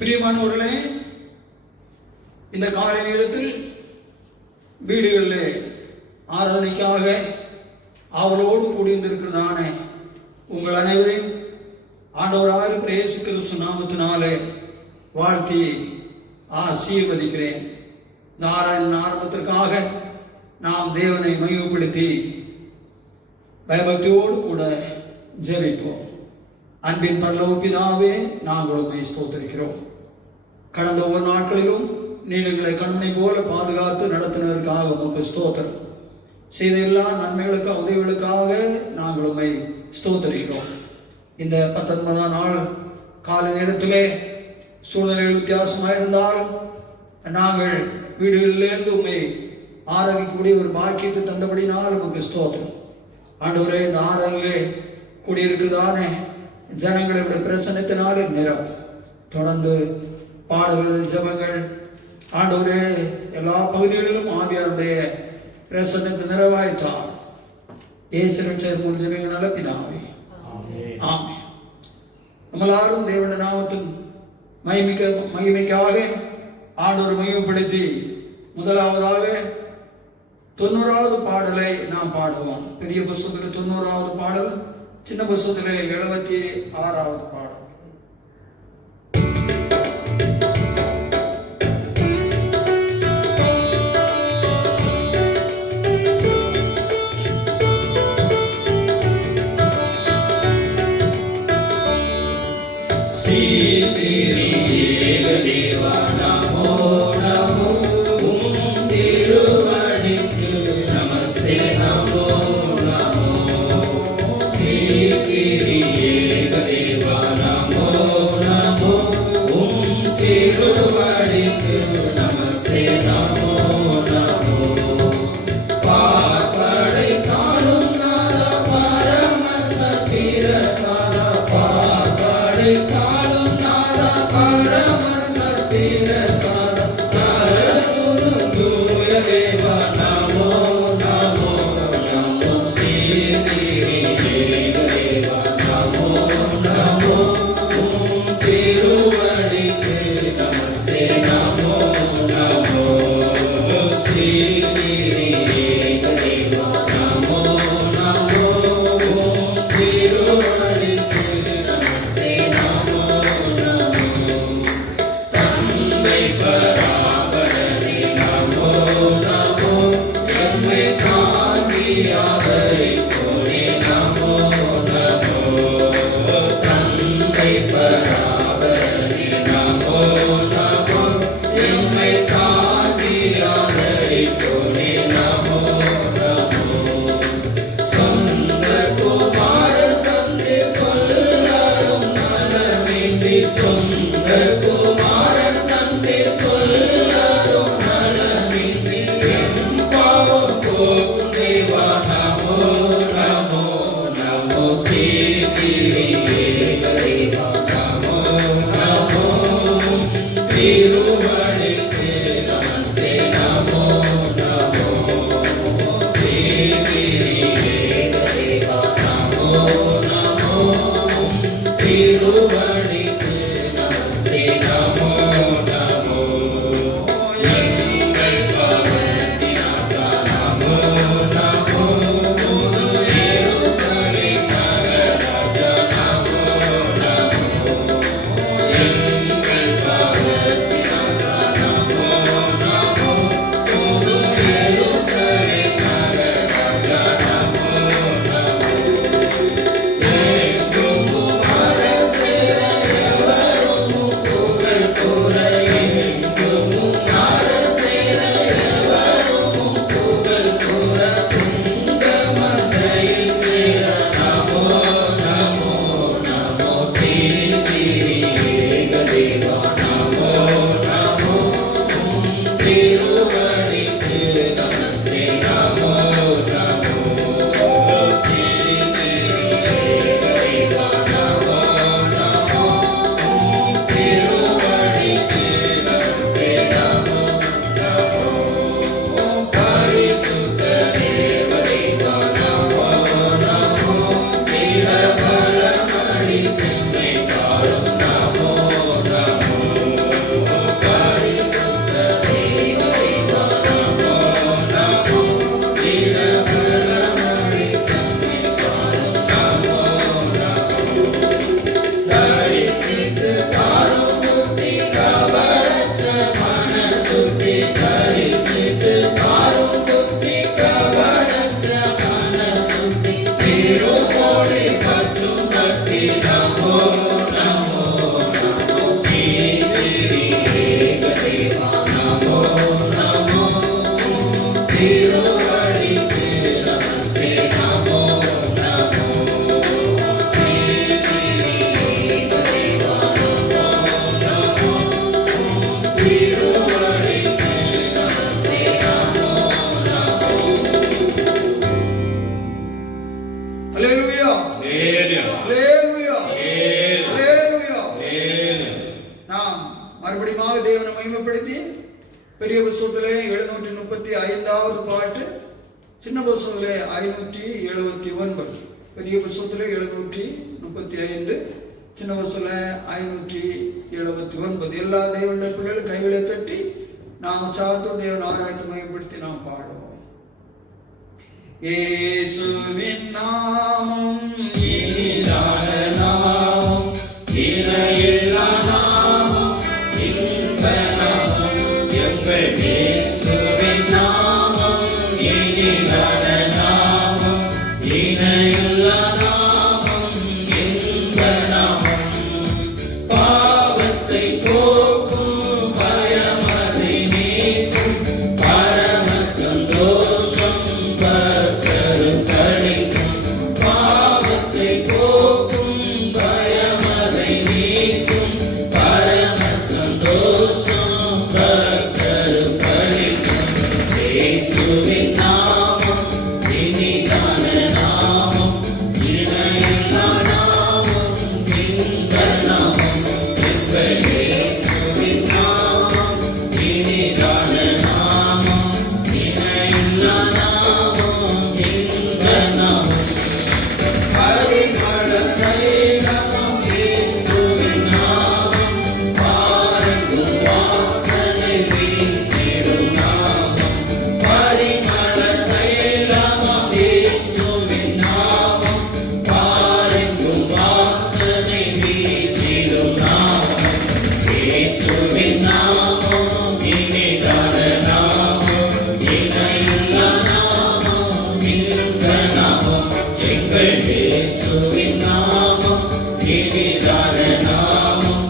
பிரியமானவர்களே, இந்த காலை நேரத்தில் வீடுகளில் ஆராதனைக்காக அவளோடு கூடியிருந்திருக்கிறதான உங்கள் அனைவரையும் ஆண்டவராக இருக்கிற இயேசு கிறிஸ்து நாமத்தினாலே வாழ்த்தி ஆசீர்வதிக்கிறேன். இந்த ஆராதனை ஆரம்பத்திற்காக நாம் தேவனை மகிமைப்படுத்தி பயபக்தியோடு கூட ஜெபிப்போம். அன்பின் பரலோக பிதாவே, நாங்கள் உம்மை ஸ்தோத்திரிக்கிறோம். கடந்த ஒவ்வொரு நாட்களிலும் நீர் எங்களை கண்ணை போல பாதுகாத்து நடத்தினதற்காக உமக்கு ஸ்தோத்திரம். செய்த எல்லா நன்மைகளுக்காக உதவிகளுக்காக நாங்கள் உம்மை ஸ்தோத்திரிக்கிறோம். இந்த 19ஆம் நாள் காலை நேரத்திலே சூழ்நிலைகள் வித்தியாசமாக இருந்தாலும் நாங்கள் வீடுகளிலிருந்து உம்மை ஆராதிக்கக்கூடிய ஒரு பாக்கியத்தை தந்தபடினால் உமக்கு ஸ்தோத்திரம். ஆண்டவரே, இந்த ஆராதனையிலே கூடியிருக்கிறதானே ஜனங்களுடைய பிரசன்னத்தினாலே நிறம் தொடர்ந்து பாடல்கள், ஜெபங்கள், ஆண்டவரே எல்லா பகுதிகளிலும் ஆவியாருடைய பிரசன்னத்தை நிறைவாய்த்தார். இயேசு ரட்சகர் மூலம் ஜெபங்கள் நல்ல பிதாவே, ஆமென். நம்மளாரும் தேவனுடைய நாமத்தின் மகிமைக்காக ஆண்டவர் மகிமைப்படுத்தி முதலாவதாக 90வது பாடலை நாம் பாடுவோம். பெரிய புஸ்தகத்தில் 90வது பாடல், சின்ன புஸ்தகத்திலே 76வது பாடல். Namo தேவனை மகிமைப்படுத்தி பெரிய புஸ்தகத்திலே 735வது பாட்டு, சின்ன புஸ்தகத்திலே 579. பெரிய புஸ்தகத்திலே 735, சின்ன புஸ்தகத்திலே 579. எல்லா தேவனுடைய பிள்ளைகள் கைகளை தட்டி நாம் உற்சாகத்தோடு தேவன் ஆராய்ச்சி மகிமைப்படுத்தி நாம் பாடுவோம். இயேசுவின் நாமம் இனிதான நாமம், இணையில்லா நாமம், இன்ப நாமம், எங்கள் இயேசுவின் நாமம் இனிதான நாமம், இணையில்லா நாமம், இன்ப நாமம். பாவத்தை போக்கும் பயமதை நீக்கும் பரம சந்தோஷம் பக்தருக்களிக்கும். பாவத்தை போக்கும் பயமதை நீக்கும் பரம சந்தோஷம் பக்தருக்களிக்கும். இயேசுவின் நாமம் இனிதான நாமம், இணையில்லா நாமம், இன்ப நாமம், எங்கள் இயேசுவின் நாமம் இனிதான நாமம், இணையில்லா நாமம், இன்ப நாமம். பரிமள தைலமாம் இயேசுவின் நாமம், பாரெங்கும் வாசனை வீசிடும் நாமம். பரிமள தைலமாம் இயேசுவின் நாமம், பாரெங்கும் வாசனை வீசிடும் நாமம். இயேசுவின் நாமம் இனிதான நாமம், இணையில்லா நாமம், இன்ப நாமம், எங்கள் இயேசுவின் நாமம் இனிதான நாமம்,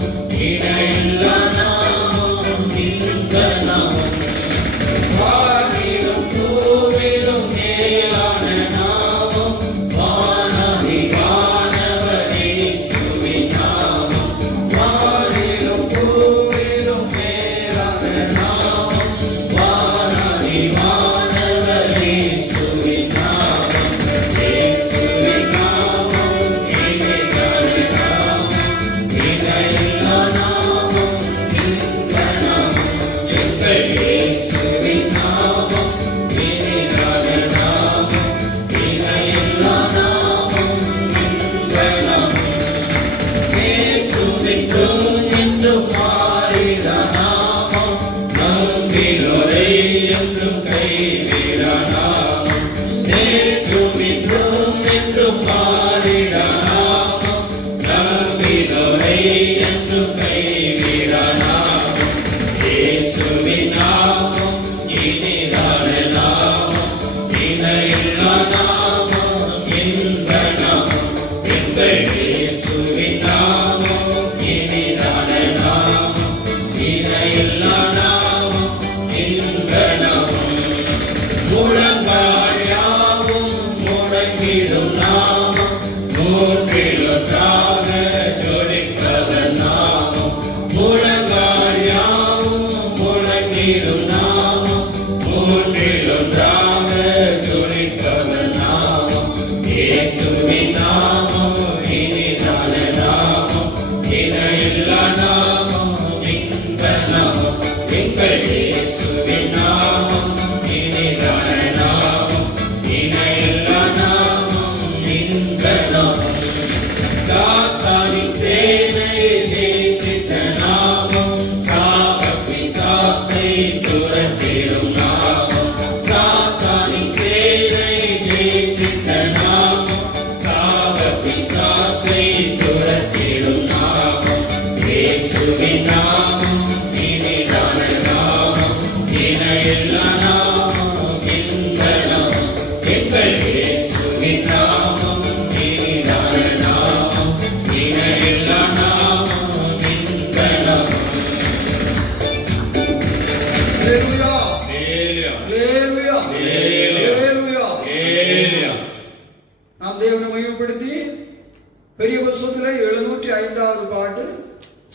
இணையில்லா நாமம், இன்ப நாமம். வானிலும் பூவிலும் மேலான நாமம், வானதி வானவர் இயேசுவின் நாமம். வானிலும் பூவிலும் மேலான நாமம், வானதி வானவர் இயேசுவின் நாமம். இயேசுவின் நாமம் இனிதான நாமம், இணையில்லா நாமம், இன்ப நாமம், எங்கள் இயேசுவின் நாமம் இனிதான நாமம், இணையில்லா நாமம், இன்ப நாமம். நேற்றும் இன்றும் என்றும் மாறிடா நாமம், நம்பினோரை என்றும் கைவிடா நாமம். நேற்றும் இன்றும் என்றும் மாறிடா நாமம், நம்பினோரை என்றும் கைவிடா நாமம். இயேசுவின் நாமம் இனிதான நாமம், இணையில்லா நாமம், இன்ப நாமம், எங்கள் இயேசுவின் நாமம் இனிதான நாமம், இணையில்லா நாமம், இன்ப நாமம். முழங்கால் யாவும் முடங்கிடும் நாமம், நூற்றிலொன்றாக ஜொலிப்பவர் நாமம். முழங்கால் யாவும் முடங்கிடும் நாமம், நூற்றிலொன்றாக ஜொலிப்பவர் நாமம். இயேசுவின் நாமம் இனிதான நாமம், இணையில்லா நாமம், இன்ப நாமம், எங்கள் இயேசுவின் நாமம் இனிதான நாமம், இணையில்லா நாமம், இன்ப நாமம். சாத்தானி சேனையை ஜெயித்திட்ட நாமம், சாப பிசாசை துரத்திடும் நாமம். சாத்தானி சேனையை ஜெயித்திட்ட நாமம், சாப பிசாசை துரத்திடும் நாமம். இயேசுவின் நாமம் இனிதான நாமம், இணையில்லா நாமம், இன்ப நாமம், எங்கள் இயேசுவின் நாமம் இனிதான நாமம், இணையில்லா நாமம், இன்ப நாமம். Hallelujah. Hallelujah. புஸ்தகத்தில் 705வது பாட்டு,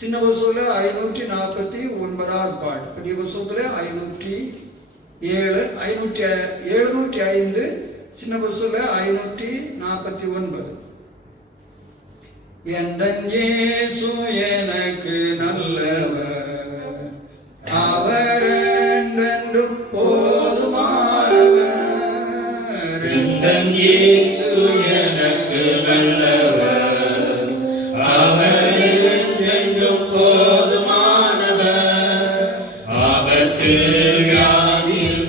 சின்ன புஸ்தகத்தில் 549வது பாட்டு. பெரிய புஸ்தகத்தில் 705, சின்ன புஸ்தகத்தில் 549. எந்தன் இயேசு எனக்கு நல்லவர், அவர் என்றென்றும் போதுமானவர். எந்தன் இயேசு எனக்கு நல்லவர், அவர் என்றென்றும் போதுமானவர். ஆபத்தில் வியாதியில்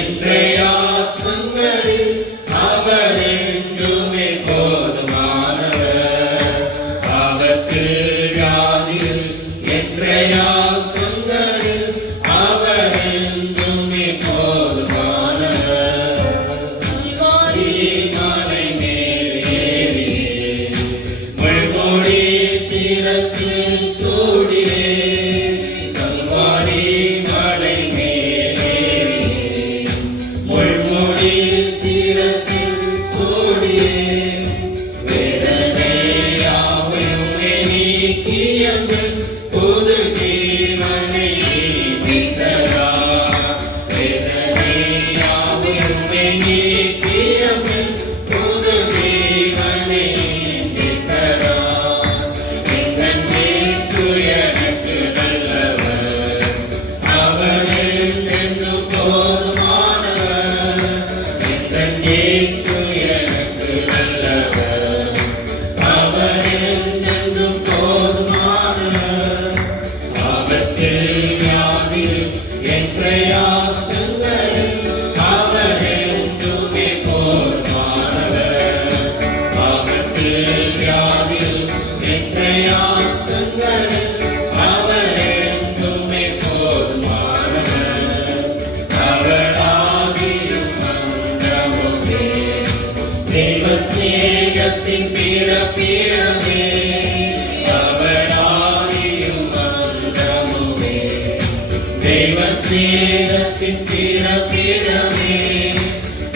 என்றைய ஆசங்களில் அவர் என்றுமே போதுமானவர். ஆபத்தில் வியாதியில் என்றைய ஆசங்களில் அவர் என்றுமே போதுமானவர். மலை மேலே முள்மொழி சிரசில் சூடியே, கல்வாரி மலை மேலே முள்மொழி சிரசில் சூடியே, வேதனை யாவையுமே நீக்கியங்கள் புது ஜீவனை மீட்டதார். வேதனை யாவையுமே நீக்கியங்கள் புது ஜீவனை மீட்டதார். எந்தன் இயேசு எனக்கு நல்லவர், அவர் என்றென்றும் போதுமானவர். எந்தன் இயேசு எனக்கு நல்லவர், அவர் என்றென்றும் போதுமானவர். ஆபத்தில் வியாதியில் என்றைய ஆசங்களில் அவர் என்றுமே போதுமானவர். ஆபத்தில் வியாதியில் என்றைய ஆசங்களில் அவர் என்றுமே போதுமானவர். அவராகியும் அந்தமுமே தெய்வ ஸ்நேகத்தின் பிறப்பிடமே. அவராகியும் அந்தமுமே தெய்வ ஸ்நேகத்தின் பிறப்பிடமே.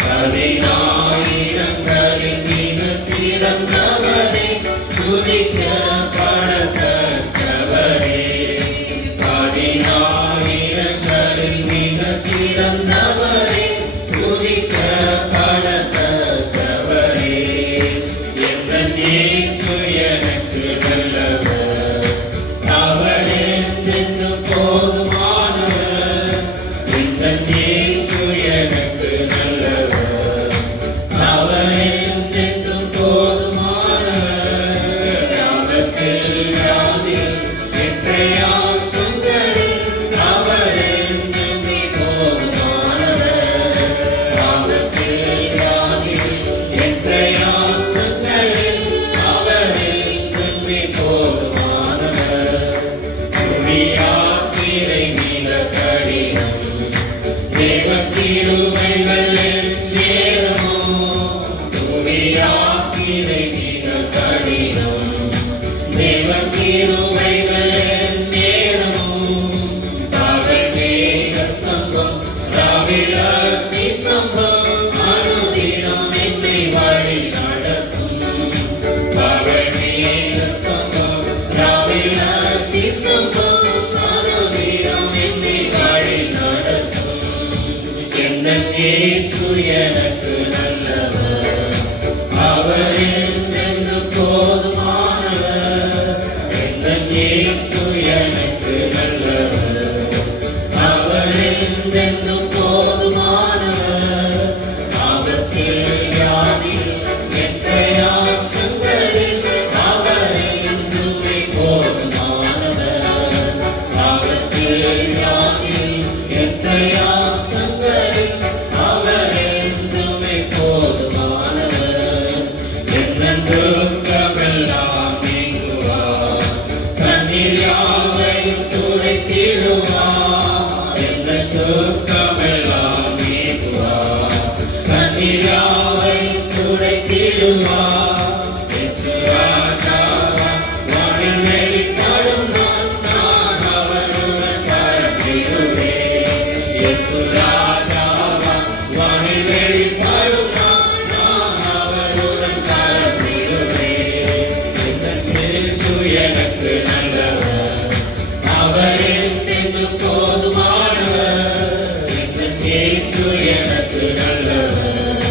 10,000ங்களில் மிக சிறந்தவரே, துதிக்கப்படத்தக்கவரே. 10,000ங்களில் மிக சிறந்தவரே, துதிக்கப்படத்தக்கவரே. எந்தன் இயேசு எனக்கு நல்லவர், அவர் என்றென்றும் போதுமானவர். எந்தன் இயேசு எனக்கு நல்லவர், அவர் என்றென்றும் போதுமானவர். ஆபத்தில் வியாதியில் என்றைய ஆசங்களில் அவர் என்றுமே போதுமானவர். ஆபத்தில் வியாதியில் என்றைய ஆசங்களில் அவர் என்றுமே போதுமானவர். துணியாத்திரை மிக கடினம், தேவ கிருபைகள் நேரமோ. துணியாத்திரை மிக கடினம், தேவ கிருபைகள் நேரமோ. பகல் மேக ஸ்தம்பம், ராவில் அக்னி ஸ்தம்பம், அனுதினம் என்னை வழி நடத்தும். பகல் மேக ஸ்தம்பம், ராவில் அக்னி ஸ்தம்பம், அனுதினம் என்னை வழி நடத்தும். எந்தன் இயேசு எனக்கு நல்லவர், அவர் என்றென்றும் போதுமானவர். எந்தன் இயேசு எனக்கு நல்லவர், அவர் என்றென்றும் போதுமானவர். ஆபத்தில் வியாதியில் என்றைய ஆசங்களில் அவர் என்றுமே போதுமானவர். ஆபத்தில் வியாதியில் என்றைய ஆசங்களில் அவர் என்றுமே எனக்கு நல்லவர்,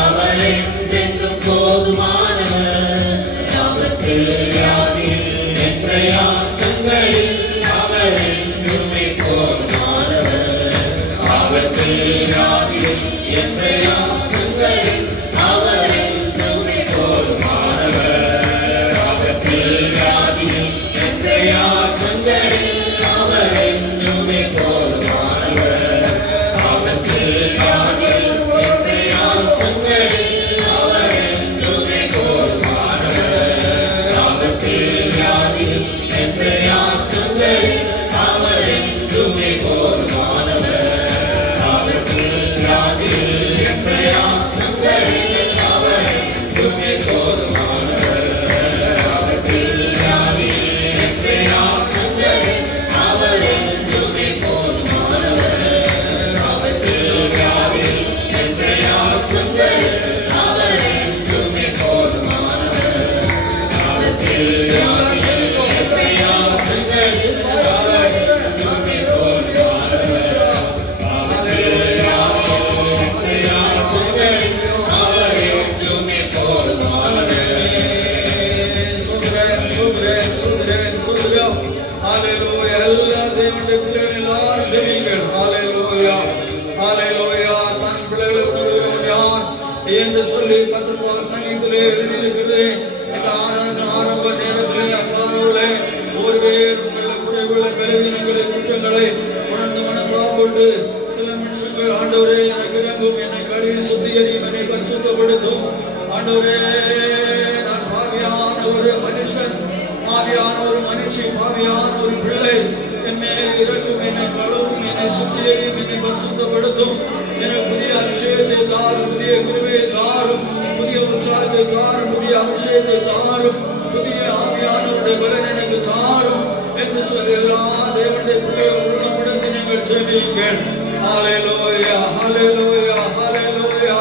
அவர் என்றென்றும் போதுமானவர். ஆபத்தில் வியாதியில் என் பிரயாசங்களில் அவர் என்றுமே போதுமானவர். ஆபத்தில் வியாதியில் என் பிரயாசங்களில் அவர் என்றுமே போதுமானவர். ஆபத்தில் வியாதியில் என் பிரயாசங்களில் அவர் என்றுமே போதுமானவர். ஆபத்தில் வியாதியில் என் பிரயாசங்களில் அவர் என்றுமே போதுமானவர். ஆபத்தில் வியாதியில் என் பிரயாசங்களில் அவர் என்றுமே போதுமானவர். ஆபத்தில் வியாதியில் என் பிரயாசங்களில் அவர் என்றுமே போதுமானவர். ஆபத்தில் வியாதியில் என் பிரயாசங்களில் அவர் என்றுமே போதுமானவர். ஆபத்தில் வியாதியில் என் பிரயாசங்களில் அவர் என்றுமே போதுமானவர். ஆபத்தில் வியாதியில் என் பிரயாசங்களில் அவர் என்றுமே போதுமானவர். ஆபத்தில் வியாதியில் என் பிரயாசங்களில் அவர் என்றுமே போதுமானவர். ஹalleluya எல்லா தேவனுடைய பிள்ளைகள் எல்லாரும் ஜெபிங்கள். ஹalleluya ஹalleluya தன் பிள்ளைகளுக்கு உதவுகிறவன் யார் என்று சொல்லி 19 சங்கீதத்திலே எழுதியிருக்கிறது. இந்த ஆரம்ப நேரத்திலே அன்பானவர்களே, ஒருவேறு உங்கள் குறைவுள்ள பலவீனங்களை குற்றங்களை உணர்ந்து மனசாப்பட்டு சில நிமிஷங்கள் ஆண்டவரே எனக்கு இறங்கும், என்னை கழுவி சுத்திகரியும், என்னை பரிசுத்தப்படுத்தும். ஆண்டவரே, நான் பாவியான ஒரு மனுஷன், பாவியான ஒரு மனுஷி, பாவியான ஒரு பிள்ளை. என்னை இறக்கும், என்னை கழுவும், என்னை சுத்திகரியும், என்னை பரிசுத்தப்படுத்தும். எனக்கு புதிய அபிஷேகத்தை தாரும், புதிய கிருபையை தாரும், புதிய உற்சாகத்தை தாரும், புதிய அபிஷேகத்தை தாரும், புதிய ஆவியானவருடைய பலன் எனக்கு தாரும் என்று சொல்லி எல்லா தேவனுடைய பிள்ளைகள் உள்ளமுடன் நீங்கள் ஜெபியுங்கள். ஹalleluya ஹalleluya ஹalleluya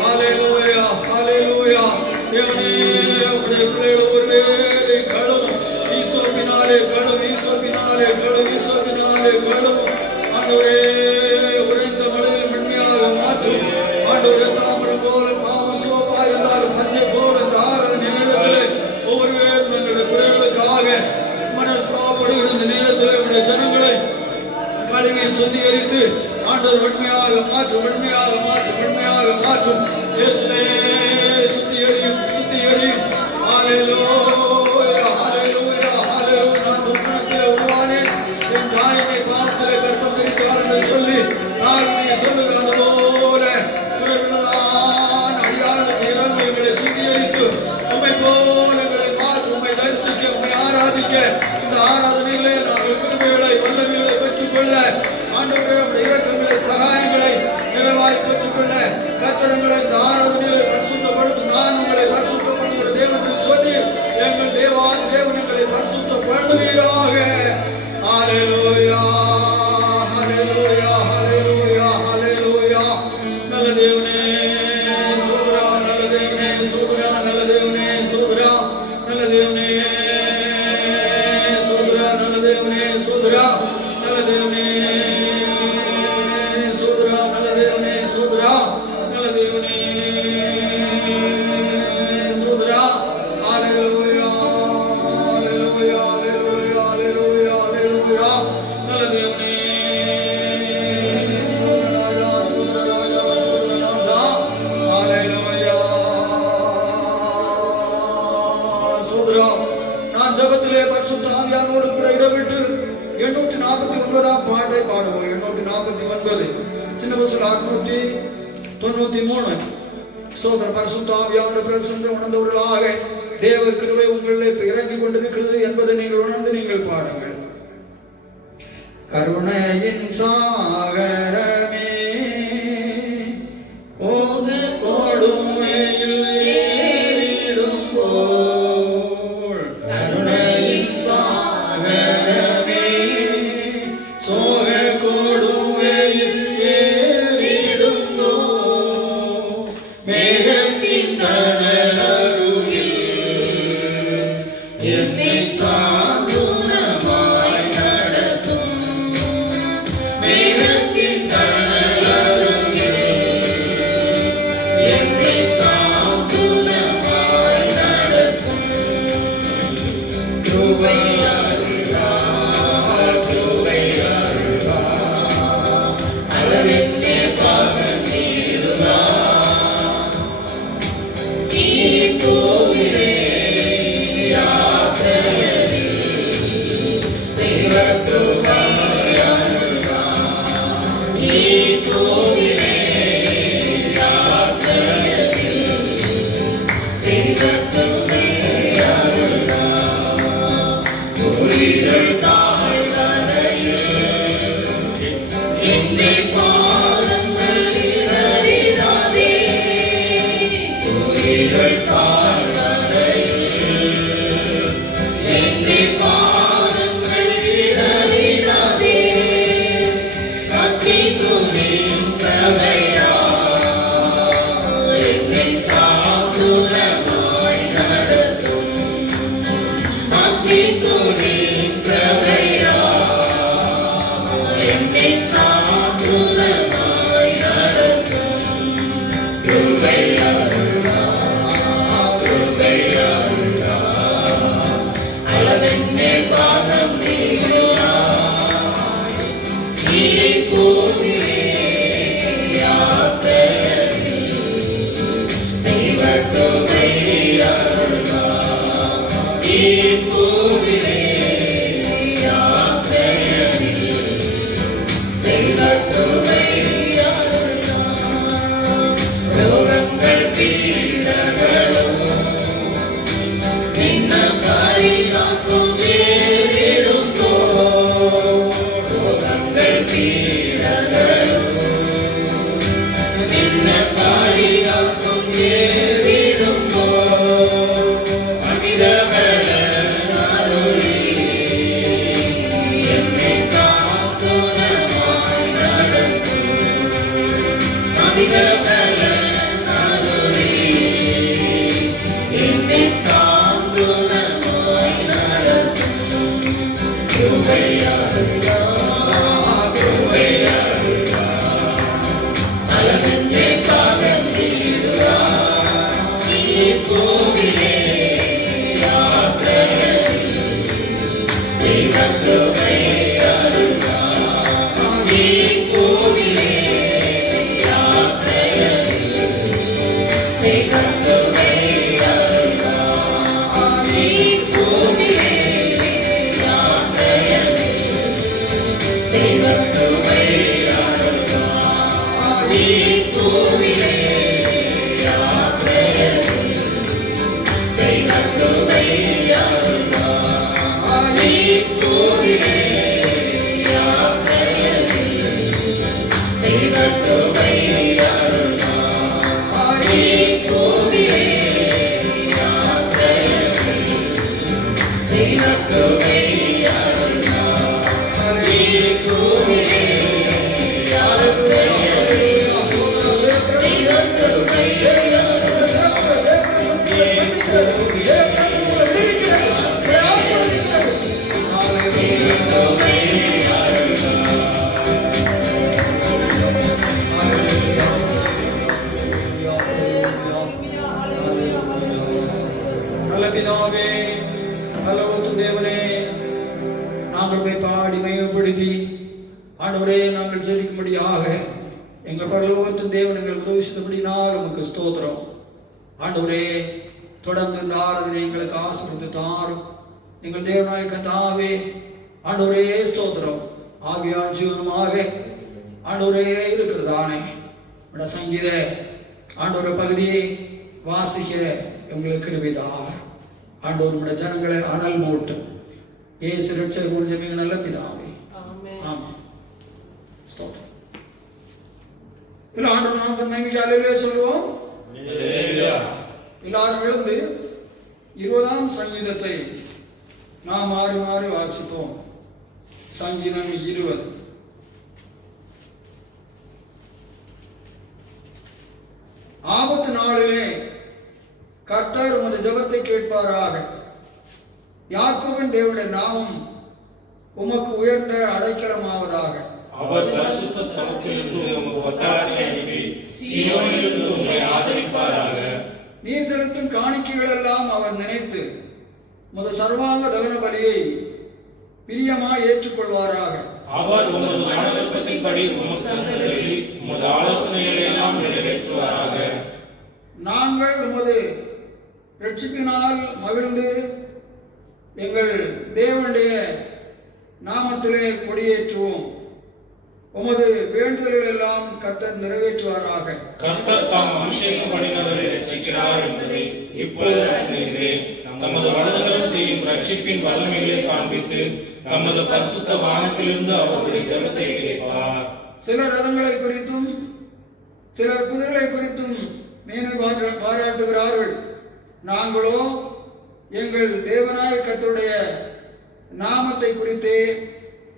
ஹalleluya ஹalleluya. தேவனே, உம்முடைய பிள்ளைகள் ஒருவேளை கழுவும், ஈசோப்பினாலே கழுவும், ஈசோப்பினாலே கழுவும், ஈசோப்பினாலே கழுவும். ஆண்டவரே, உறைந்த மழையில் மென்மையாக மாற்றும். ஆண்டவரே, தாமிரம் போல பாவம் சிவப்பாக இருந்தாலும் பஞ்சை போல இந்த ஆராதனை நேரத்திலே ஒவ்வொருவேளும் தங்களுடைய குறைகளுக்காக மனஸ்தாபடுகிற இந்த நேரத்திலே உடைய ஜனங்களை கழுவி சுத்திகரித்து ஆண்டவர் வெண்மையாக மாற்றும், வெண்மையாக மாற்றும், வெண்மையாக மாற்றும். இயேசுவே, சுத்திகரியும், சுத்திகரியும். ஹalleluya ஹalleluya ஹalleluya. நான் துன்பத்திலே உருவானேன், என் தாயினை பாவத்திலே கர்ப்பம் தரித்தாள் என்று சொல்லி தாழ்மையை சொல்லுகிறது போல குறைவுள்ளதான் அடியாளுக்கு இறங்கு, எங்களை சுத்திகரித்து உம்மை போல எங்களை மாற்று, உம்மை தரிசிக்க, உம்மை ஆராதிக்க இந்த ஆராதனையிலே நாங்கள் கிருபைகளை வல்லமைகளை பெற்றுக்கொள்ள, ஆண்டவரே உம்முடைய இரக்கங்களை சகாயங்களை நிறைவாய் பெற்றுக்கொள்ள கர்த்தரங்களை இந்த ஆராதனையிலே பரிசுத்தப்படுத்தும். நான் உங்களை பரிசுத்தப்படுகிற தேவன் சொல்லி எங்கள் தேவாதி தேவன் எங்களை பரிசுத்தப்படுவீராக. ஹalleluya ஹalleluya ஹalleluya ஹalleluya. நல்ல தேவனே ஸ்தோத்திரா, நல்ல தேவனே ஸ்தோத்திரா, நல்ல தேவனே ஸ்தோத்திரா, நல்ல தேவனே ஸ்தோத்திரா, நல்ல தேவனே ஸ்தோத்திரா, நல்ல தேவனே ஸ்தோத்திரா, நல்ல தேவனே ஸ்தோத்திரா, நல்ல தேவனே ஸ்தோத்திரா. ஹalleluya ஹalleluya ஹalleluya ஹalleluya ஹalleluya. நல்ல தேவனே ஸ்தோத்திரா, ஸ்தோத்திரா, ஸ்தோத்திரா. ஹalleluya ஸ்தோத்திரா. நான் ஜெபத்திலே பரிசுத்த ஆவியானோடு கூட இடவிட்டு 849 பாட்டை பாடுவோம். 849 சின்ன வசூல் 693. சோதர பரிசுத்த ஆவியானோட பிரசன்னத்தை உணர்ந்தவர்களாக தேவ கிருபை உங்களிலே இறங்கிக் கொண்டிருக்கிறது என்பதை நீங்கள் உணர்ந்து நீங்கள் பாடுங்கள். கருணையின் சாகரமே, போக கொடுமையில் ஏறிடும் போல், கருணையின் சாகரமே, சோக கொடுமையில் ஏறிடும் போல், மேகத்தின் தணலருகில் என்னை சாந்துரமாய் நடத்தும். மேகத்தின் என்ன காளிதாசம் ஏறிடும்போ அமிதபல நாருளி என்னை சாத்துணமாய் நடத்தும் அமிதபல நாருளி என்னை சாத்துணமாய் நடத்தும் கிருபையாளா கிருபையாளா அலமென்னே பாகம் நீடுவா நீ கோவிலே யாத்திரையில் தெய்வக்கிருபையாளா நீ கோவிலே யாத்திரையில் தெய்வக்கிருபையாளா நீ கோவிலே யாத்திரையில் தெய்வக்கிருபையாளா நீ கோவிலே யாத்திரையில் தெய்வக்கிருபையாளா நீ கோவிலே யாத்திரையில் தெய்வக்கிருபையாளா நீ கோவிலே யாத்திரையில் தெய்வக்கிருபையாளா நீ கோவிலே நல்ல பிதாவே, நல்ல தேவனே, நாங்கள் போய் பாடி மையப்படுத்தி ஆண்டவரே நாங்கள் ஜெபிக்கும்படியாக எங்கள் பரலோகத்தின் தேவன் எங்களுக்கு உதவி செய்தபடினால் உமக்கு ஸ்தோத்திரம். ஆண்டவரே தொடர்ந்து இந்த ஆராதனை எங்களுக்கு ஆசீர்வதித்து தாரும். எங்கள் தேவனாய கர்த்தாவே ஆண்டவரே ஸ்தோத்திரம். ஆவியா ஜீவனமாக ஆண்டவரே இருக்கிறதானே உடைய சங்கீத ஆண்டவர் பகுதியை வாசிக்க எங்களுக்கு கிருபைதார். ஆண்டவர் உடைய ஜனங்களை அனல் மூட்டு இயேசு ரட்சகர் மூலம் மிக நல்ல பிதாவே ஆமென். ஸ்தோத்திரம். ஆண்டவர் நாமத்தை மகிமையாலே சொல்லுவோம். எல்லாரும் எழுந்து 20ஆம் சங்கீதத்தை நாம் மாறி மாறி வாசிப்போம். சங்கீதம் 20. ஆபத்து நாளிலே கர்த்தர் உமது ஜெபத்தை கேட்பாராக. யாக்கோபின் தேவனுடைய நாமம் உமக்கு உயர்ந்த அடைக்கலமாவதாக. அவர் பரிசுத்த ஸ்தலத்திலிருந்து உமக்கு ஒத்தாசை அனுப்பி சீயோனிலிருந்து உம்மை ஆதரிப்பாராக. நீர் செலுத்தும் காணிக்கைகள் எல்லாம் அவர் நினைத்து உமது சர்வாங்க தகன பலியை பிரியமாய் ஏற்றுக்கொள்வாராக. அவர் உமது மனவிருப்பத்தின்படி உமக்கு அருளி உமது ஆலோசனைகளை எல்லாம் நிறைவேற்றுவாராக. நாங்கள் உமது இரட்சிப்பினால் மகிழ்ந்து எங்கள் தேவனுடைய நாமத்திலே கொடியேற்றுவோம். உமது வேண்டுதல்கள் எல்லாம் கர்த்தர் நிறைவேற்றுவாராக. கர்த்தர் தாம் அபிஷேகம் பண்ணினவரை ரட்சிக்கிறார் என்பதை இப்பொழுது அறிகிறேன். தமது வலதுகரம் செய்யும் ரட்சிப்பின் வல்லமைகளை காண்பித்து தமது பரிசுத்த வானத்திலிருந்து அவருடைய ஜெபத்தை கேட்பார். சிலர் ரதங்களை குறித்தும் சிலர் குதிரைகளை குறித்தும் மேன்மை பாராட்டுகிறார்கள். நாங்களோ எங்கள் தேவனாய கர்த்தருடைய நாமத்தை குறித்தே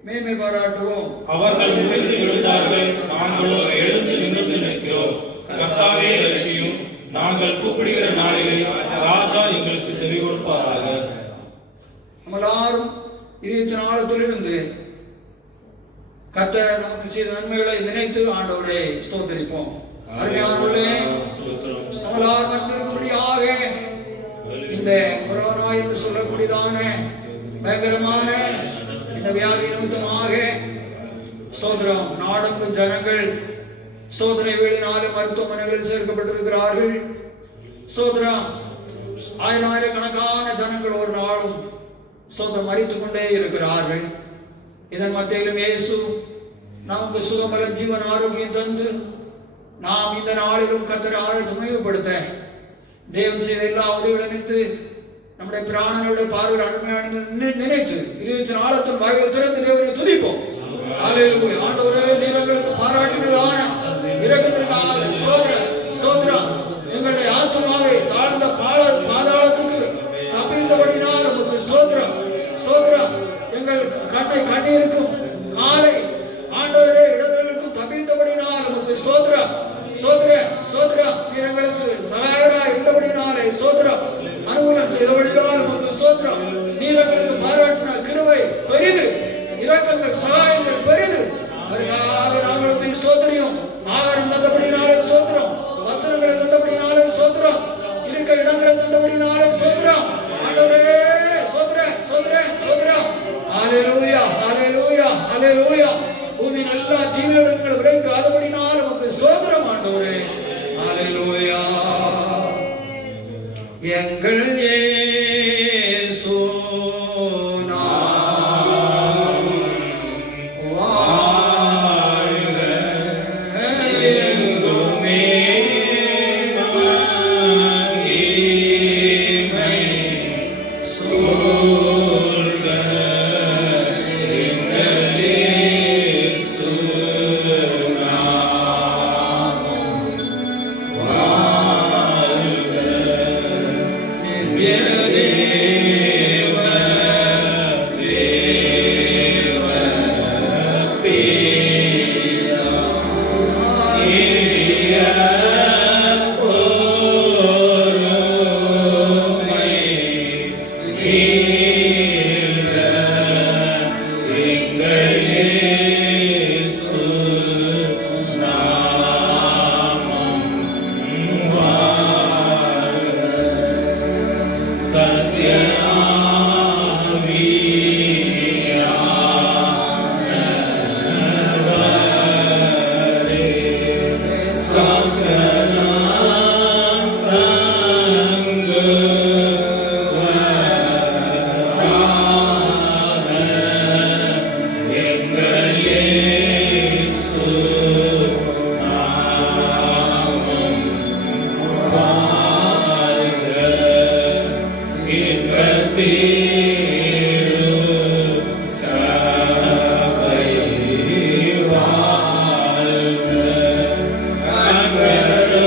மேன்மை பாராட்டுவோம். அவர்கள் முறிந்து விழுந்தார்கள், நாங்களோ எழுந்து நிமிர்ந்து நிற்கிறோம். கர்த்தாவே ரட்சியும், நாங்கள் கூப்பிடுகிற நாளிலே ராஜா எங்களுக்கு செவி கொடுப்பாராக. நம்ம எல்லாரும் இதயத்தின் ஆழத்திலிருந்து கர்த்தர் நமக்கு செய்த நன்மைகளை நினைத்து ஆண்டவரை ஸ்தோத்திரிப்போம். அருமையானவர்களே, நம்மளால் மற்றபடியாக இந்த கொரோனா என்று சொல்லக்கூடியதான பயங்கரமான இந்த வியாதி நிமித்தமாக ஸ்தோத்திரம் நாடெங்கும் ஜனங்கள் சோதனை வீடினாலும் மருத்துவமனைகளில் சேர்க்கப்பட்டிருக்கிறார்கள். ஸ்தோத்திரம் ஆயிரக்கணக்கான ஜனங்கள் ஒரு நாளும் ஸ்தோத்திரம் மரித்துக் கொண்டே இருக்கிறார்கள். இதன் மத்தியிலும் இயேசு நமக்கு சுகமல ஜீவன் ஆரோக்கியம் தந்து நாம் இந்த நாளிலும் கர்த்தரை ஆராய்ந்து மகிமைப்படுத்த தேவன் செய்த எல்லா உதவிகளை நினைத்து நம்முடைய பிராணனுடைய பார்வையில் அனுமையான நினைத்து இதயத்தின் ஆழத்தின் வாய்கள் திறந்து தேவனை துதிப்போம். ஆண்டவரே, நீர் எங்களுக்கு பாராட்டினதான இரக்கத்திற்காக வானத்தை கண்டிருக்கும் காலை ஆண்டவரே இடர்களுக்கும் தப்பித்தபடினால் உமக்கு ஸ்தோத்திரம் ஸ்தோத்திரம் ஸ்தோத்திரம். எங்களுக்கு சகாயராய் இருந்தபடினாலே ஸ்தோத்திரம். அனுகூலம் செய்தபடினால் உமக்கு ஸ்தோத்திரம். நீர் எங்களுக்கு பாராட்டின கிருபை பெரிது, இரக்கங்கள் சகாயங்கள் பெரிது. அதற்காக நாங்கள் ஸ்தோத்திரியும். ஆகாரம் தந்தபடினாலே ஸ்தோத்திரம், வஸ்திரங்களை தந்தபடினாலே ஸ்தோத்திரம், இருக்க இடங்களை தந்தபடினாலே ஸ்தோத்திரம். ஆண்டவரே ஸ்தோத்திரம் ஸ்தோத்திரம் ஸ்தோத்திரம். ஹல்லேலூயா ஹல்லேலூயா ஹல்லேலூயா. பூமியின் எல்லா தீமைகளும் விலைக்கு ஆதபடினால் நமக்கு ஸ்தோத்திரம் ஆண்டவரே. ஹல்லேலூயா. எங்கள் இயேசு வாழ்க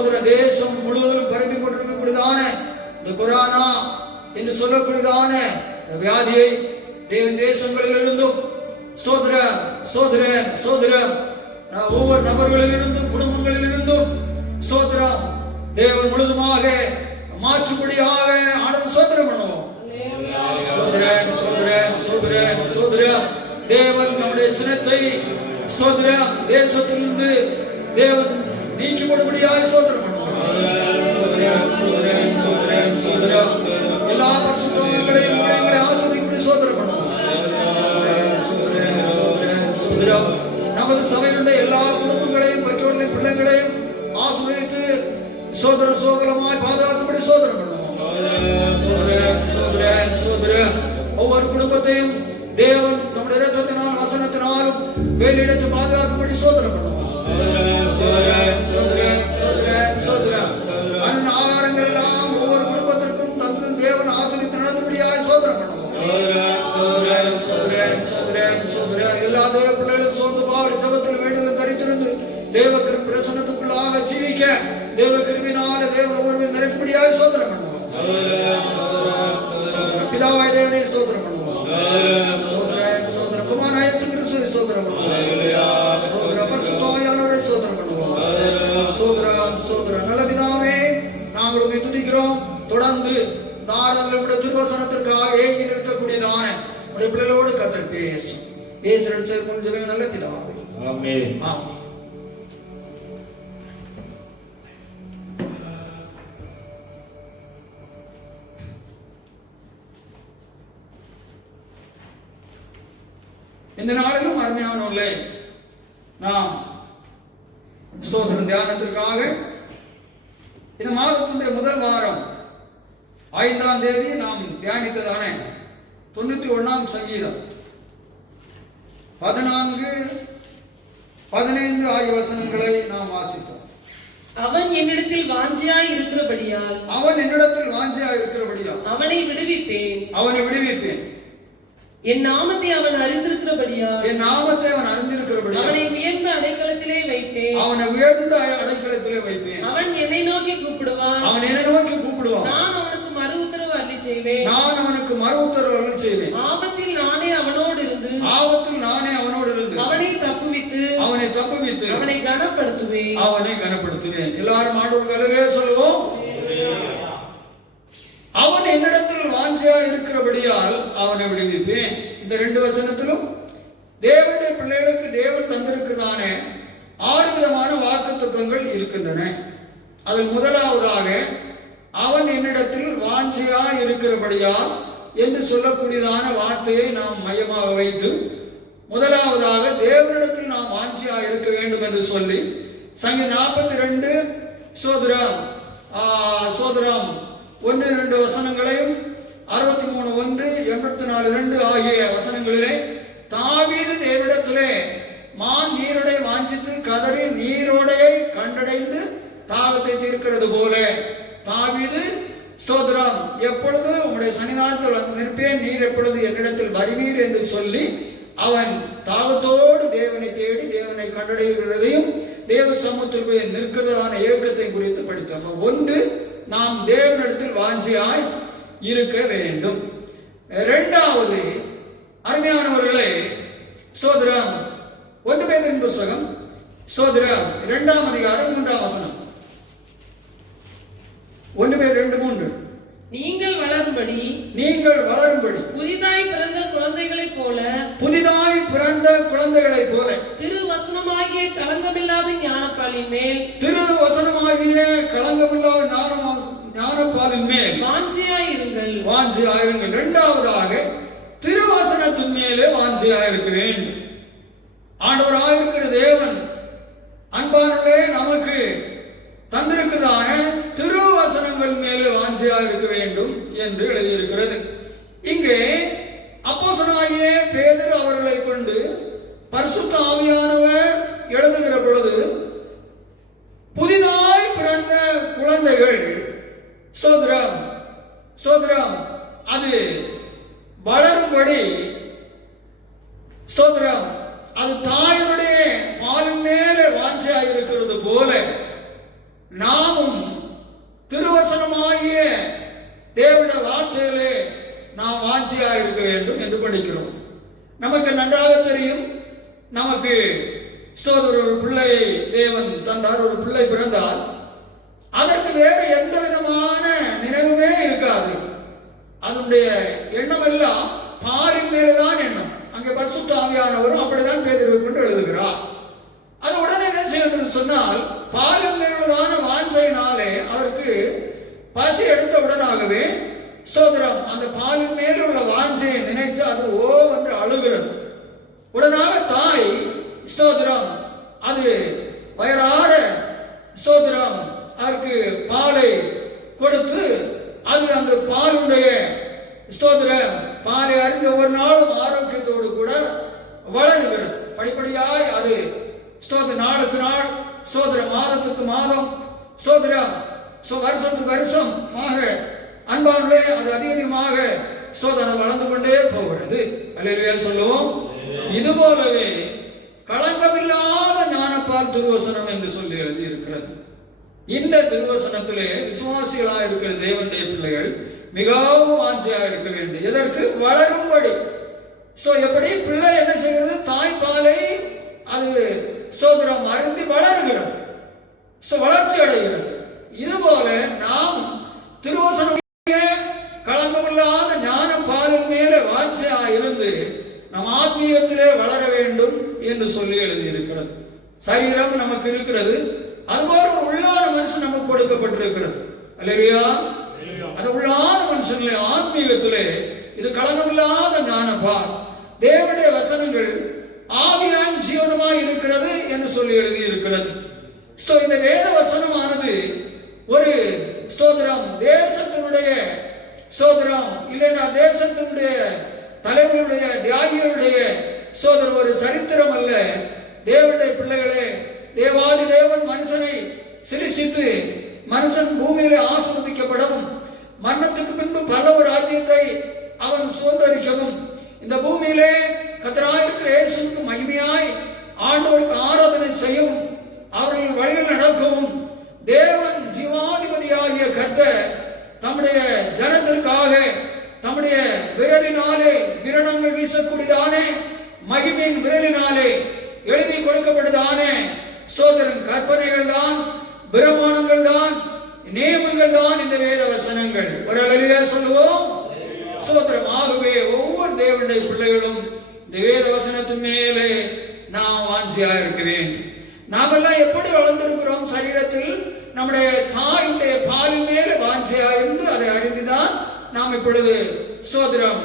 சோதர தேசம் முழுவதும் பரப்பி கொண்டிருக்கக்கூடியதான இந்த கொரோனா என்று சொல்லக்கூடியதான வியாதியை தேவன் தேசங்களிலிருந்தும் சோதர சோதர சோதர ஒவ்வொரு நபர்களிலிருந்தும் குடும்பங்களிலிருந்தும் சோதரம் தேவன் முழுதுமாக மாற்றும்படியாக ஆனந்த சோதரம் பண்ணுவோம். சோதரம் சோதரம் சோதரம் சோதரம் தேவன் நம்முடைய சினத்தை சோதரம் தேசத்திலிருந்து தேவன் நீக்கப்படும்படியாக சோதரம் பண்ணுவோம். சோதரம் சோதரம் சோதரம் சோதரம் எல்லா பரிசுத்தவான்களையும் ஆசீர்வதிக்கும்படி சோதரம் பண்ணுவோம். சோதரம் சோதரம் சோதரம் நமது சபையிலுள்ள எல்லா குடும்பங்களையும் பெற்றோர்களையும் பிள்ளைகளையும் ஆசீர்வதித்து சோதர சோகலமாய் பாதுகாக்கும்படி சோதரம் பண்ணுவோம். ஒவ்வொரு குடும்பத்தையும் தேவன் தம்முடைய இரத்தத்தினால் வசனத்தினாலும் வேலையிடத்து பாதுகாக்கும்படி சோதரம் பண்ணுவோம். ஆகாரங்கள் எல்லாம் ஒவ்வொரு குடும்பத்திற்கும் தந்து தேவன் ஆசீர்வதித்து நடத்தும்படியாக சோதரம் பண்ணுவோம். எல்லா தேவ பிள்ளைகளும் சோர்ந்து பாடு ஜபத்தில் வேண்டுதல் தரித்திருந்து தேவ பிரசன்னத்துக்குள்ளாக ஜீவிக்க தேவ கிருபையினால தேவன் ஒவ்வொருவரும் நிரப்பும்படியாக சோதரம் பண்ணுவோம். பிதாவாய் தேவனை ஸ்தோத்திரம் பண்ணுவோம். குமாரனாய இயேசு கிறிஸ்துவை ஸ்தோத்திரம் பண்ணுவோம். பரிசுத்த ஆவியானவரை ஸ்தோத்திரம் பண்ணுவோம். ஸ்தோத்திரம் நல்ல பிதாவே, நாங்கள் உம்மை துதிக்கிறோம். தொடர்ந்து தாராளமுடைய திருவசனத்திற்காக ஏங்கி நிற்கக்கூடியதான உடைய பிள்ளைகளோடு கர்த்தர் பேசும். பேசுகிற முன்ஜபே நல்ல பிதாவே. ஆமென். ஆமென். இந்த நாளிலும் அருமையானவர்களே, நாம் ஸ்தோத்திர தியானத்திற்காக இந்த மாதத்தினுடைய முதல் வாரம் 5ஆம் தேதி நாம் தியானித்ததான 91ஆம் சங்கீதம் 14, 15 ஆகிய வசனங்களை நாம் வாசித்தோம். அவன் என்னிடத்தில் வாஞ்சையாய் இருக்கிறபடியால் அவனை விடுவிப்பேன். என் நாமத்தை அவன் அறிந்திருக்கிறபடியால் அவனை உயர்ந்த அடைக்கலத்திலே வைப்பேன். அவன் என்னை நோக்கி கூப்பிடுவான். நான் அவனுக்கு மறு உத்தரவு அருளி செய்வேன். ஆபத்தில் நானே அவனோடு இருந்து அவனை தப்புவித்து அவனை கனப்படுத்துவேன். எல்லாரும் ஆண்டவர்களே சொல்லுவோம். அவன் என்னிடத்தில் வாஞ்சையா இருக்கிறபடியால் அவனை விடுவிப்பேன். இந்த 2 வசனத்திலும் தேவனுடைய பிள்ளைகளுக்கு தேவன் தந்திருக்கிறதான 6 விதமான வாக்குத்தத்தங்கள் இருக்கின்றன. அதில் முதலாவதாக அவன் என்னிடத்தில் வாஞ்சையா இருக்கிறபடியால் என்று சொல்லக்கூடியதான வார்த்தையை நாம் மையமாக வைத்து முதலாவதாக தேவனிடத்தில் நாம் வாஞ்சையா இருக்க வேண்டும் என்று சொல்லி சங்கீதம் 42 சோதரம் 1-2 வசனங்களையும் 63:1, 84:2 ஆகிய வசனங்களிலே தாவீது தேவனிடத்திலே மான் நீரோடை வாஞ்சித்து கதறி நீரோடையை கண்டடைந்து தாகத்தை தீர்க்கிறது போல தாவீது ஸ்தோத்திரம் எப்பொழுது உம்முடைய சன்னிதானத்தில் வந்து நிற்பேன், நீர் எப்பொழுது என்னிடத்தில் வருவீர் என்று சொல்லி அவன் தாகத்தோடு தேவனை தேடி தேவனை கண்டடைகிறதையும் தேவ சமூகத்தில் போய் நிற்கிறதான ஏக்கத்தை குறித்து படித்தோம். ஒன்று, நாம் தேவனிடத்தில் வாஞ்சியாய் இருக்க வேண்டும். இரண்டாவது, அருமையானவர்களே, ஸ்தோத்திரம் 1 பேதுருவின் புத்தகம் ஸ்தோத்திரம் 2ஆம் அதிகாரம் 3ஆம் வசனம். 1 பேதுரு 2:3. நீங்கள் வளரும்படி புதிதாய் பிறந்த குழந்தைகளைப் போல திருவசனமாகிய களங்கமில்லாத ஞானப்பாலின் மேல் வாஞ்சியாயிருங்கள். இரண்டாவதாக திருவசனத்தின் மேலே வாஞ்சியாயிருக்க வேண்டும். ஆண்டவராயிருக்கிற தேவன் அன்பானே நமக்கு தந்திருக்கிறதான திருவசனங்கள் மேலே வாஞ்சையாக இருக்க வேண்டும் என்று எழுதியிருக்கிறது. இங்கே அப்போஸ்தலனாகிய பேதுரு அவர்களை கொண்டு பரிசுத்த ஆவியானவர் எழுதுகிற பொழுது புதிதாய் பிறந்த குழந்தைகள் ஸ்தோத்திரம் அது வளரும்படி ஸ்தோத்திரம் அது தாயினுடைய பாலின் மேலே வாஞ்சையாக இருக்கிறது போல நாமும் திருவசனமாகிய தேவனுடைய வார்த்தையிலே நாம் வாஞ்சியா இருக்க வேண்டும் என்று படிக்கிறோம். நமக்கு நன்றாக தெரியும், நமக்கு ஒரு பிள்ளை தேவன் தந்தார், ஒரு பிள்ளை பிறந்தால் அதற்கு வேறு எந்த விதமான நினைவுமே இருக்காது. அதனுடைய எண்ணம் எல்லாம் பாலின் மேலதான் எண்ணம். அங்கே பரிசுத்த ஆவியானவரும் அப்படிதான் பேதுருவை கொண்டு எழுதுகிறார். அது உடனே என்ன செய்யணும் சொன்னால், பாலின் மேலுள்ளதான வாஞ்சையினாலே அதற்கு பசி எடுத்த உடனாகவே ஸ்தோத்திரம் அந்த பாலின் மேல் உள்ள வாஞ்சையை நினைத்து அது என்று அழுகிறது. உடனாக தாய் ஸ்தோத்திரம் அது வயறார ஸ்தோத்திரம் அதற்கு பாலை கொடுத்து அது அந்த பாலுடைய ஸ்தோத்திரம் பாலை அறிந்து ஒவ்வொரு நாளும் ஆரோக்கியத்தோடு கூட வளர்கிறது. படிப்படியாய் அது ஸ்தோத்திரம் நாளுக்கு நாள் ஸ்தோத்திரம் மாதத்துக்கு மாதம் ஸ்தோத்திரம் வருஷத்துக்கு வருஷம் அன்பானே அது அதிகமாக ஸ்தோத்திரம் வளர்ந்து கொண்டே போகிறது. அல்லேலூயா சொல்லுவோம். இது போலவே களங்கமில்லாத ஞானப்பால் திருவசனம் என்று சொல்லி எழுதி இருக்கிறது. இந்த திருவசனத்திலே விசுவாசிகளாக இருக்கிற தேவனுடைய பிள்ளைகள் மிகவும் வாஞ்சையாக இருக்க வேண்டும். எதற்கு? வளரும்படி. எப்படி பிள்ளை என்ன செய்கிறது? தாய்ப்பாலை அது ஸ்தோத்திரம் அருந்தி வளர்கிறது, வளர்ச்சி அடைகிறது. இதுபோல நாம் திருவசனம் களங்கமில்லாத ஞான பாலின் மேல வாஞ்சையா இருந்து நம் ஆத்மீயத்திலே வளர வேண்டும் என்று சொல்லி எழுதியிருக்கிறது. சரீரம் நமக்கு இருக்கிறது, அதுபோல ஒரு உள்ளான மனுஷன் நமக்கு கொடுக்கப்பட்டிருக்கிறது. அல்லேலூயா. அந்த உள்ளான மனுஷனிலே ஆத்மீகத்திலே இது களங்கமில்லாத ஞானப்பால் தேவனுடைய வசனங்கள் ஆவியான் ஜீவனமாய் இருக்கிறது என்று சொல்லி எழுதி இருக்கிறது. இந்த வேத வசனமானது ஒரு ஸ்தோத்திரம் தேசத்தினுடைய ஸ்தோத்திரம் இல்லைன்னா தேசத்தினுடைய தலைவருடைய தியாகிகளுடைய ஸ்தோத்திரம் ஒரு சரித்திரம் அல்ல. தேவனுடைய பிள்ளைகளே, தேவாதி தேவன் மனுஷனை சிருஷ்டித்து மனுஷன் பூமியிலே ஆசீர்வதிக்கப்படவும் மரணத்துக்கு பின்பு பரலோக ராஜ்யத்தை அவன் சுதந்தரிக்கவும் இந்த பூமியிலே கர்த்தராயிருக்கிற இயேசுவுக்கு மகிமையாய் ஆண்டவருக்கு ஆராதனை செய்யவும் அவர்கள் வழியில் நடக்கவும் தேவன் ஜீவாதிபதியாகிய கர்த்தர் தம்முடைய ஜனத்திற்காக தம்முடைய விரலினாலே கிரணங்கள் வீசக்கூடியதானே மகிமையின் விரலினாலே எழுதி கொடுக்கப்படுதானே ஸ்தோத்திரம் கற்பனைகள் தான், பிரமாணங்கள் தான், நியமங்கள் தான் இந்த வேத வசனங்கள். ஒரு அல்லேலூயா சொல்லுவோம். ஸ்தோத்திரம். ஆகவே ஒவ்வொரு தேவனுடைய பிள்ளைகளும் இந்த வேத வசனத்தின் மேலே நாம் வாஞ்சியா இருக்க வேண்டும். நாமெல்லாம் எப்படி வளர்ந்திருக்கிறோம்? சரீரத்தில் நம்முடைய தாயுடைய பாலின் மேலே வாஞ்சியா இருந்து அதை அறிந்துதான் நாம் இப்பொழுது ஸ்தோத்திரம்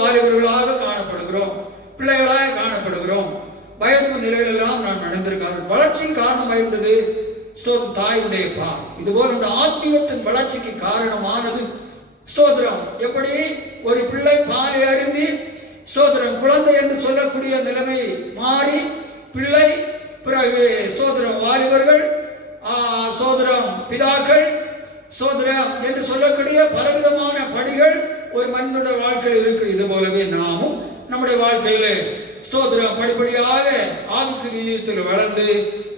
வாலிபர்களாக காணப்படுகிறோம், பிள்ளைகளாக காணப்படுகிறோம். வயது நிலையிலெல்லாம் நாம் நடந்திருக்காங்க. வளர்ச்சிக்கு காரணமாக இருந்தது ஸ்தோத்திரம் தாயுடைய பால். இதுபோல் இந்த ஆத்மீகத்தின் வளர்ச்சிக்கு காரணமானது ஸ்தோத்திரம். எப்படி ஒரு பிள்ளை பாலை அருந்தி ஸ்தோத்திரம் குழந்தை என்று சொல்லக்கூடிய நிலைமை மாறி பிள்ளை, பிறகு ஸ்தோத்திரம் வாலிபர்கள், ஸ்தோத்திரம் பிதாக்கள், ஸ்தோத்திரம் என்று சொல்லக்கூடிய பலவிதமான படிகள் ஒரு மனிதனுடைய வாழ்க்கையில் இருக்கு. இது போலவே நாமும் நம்முடைய வாழ்க்கையிலே ஸ்தோத்திரம் படிப்படியாக ஆவிக்குரியத்தில் வளர்ந்து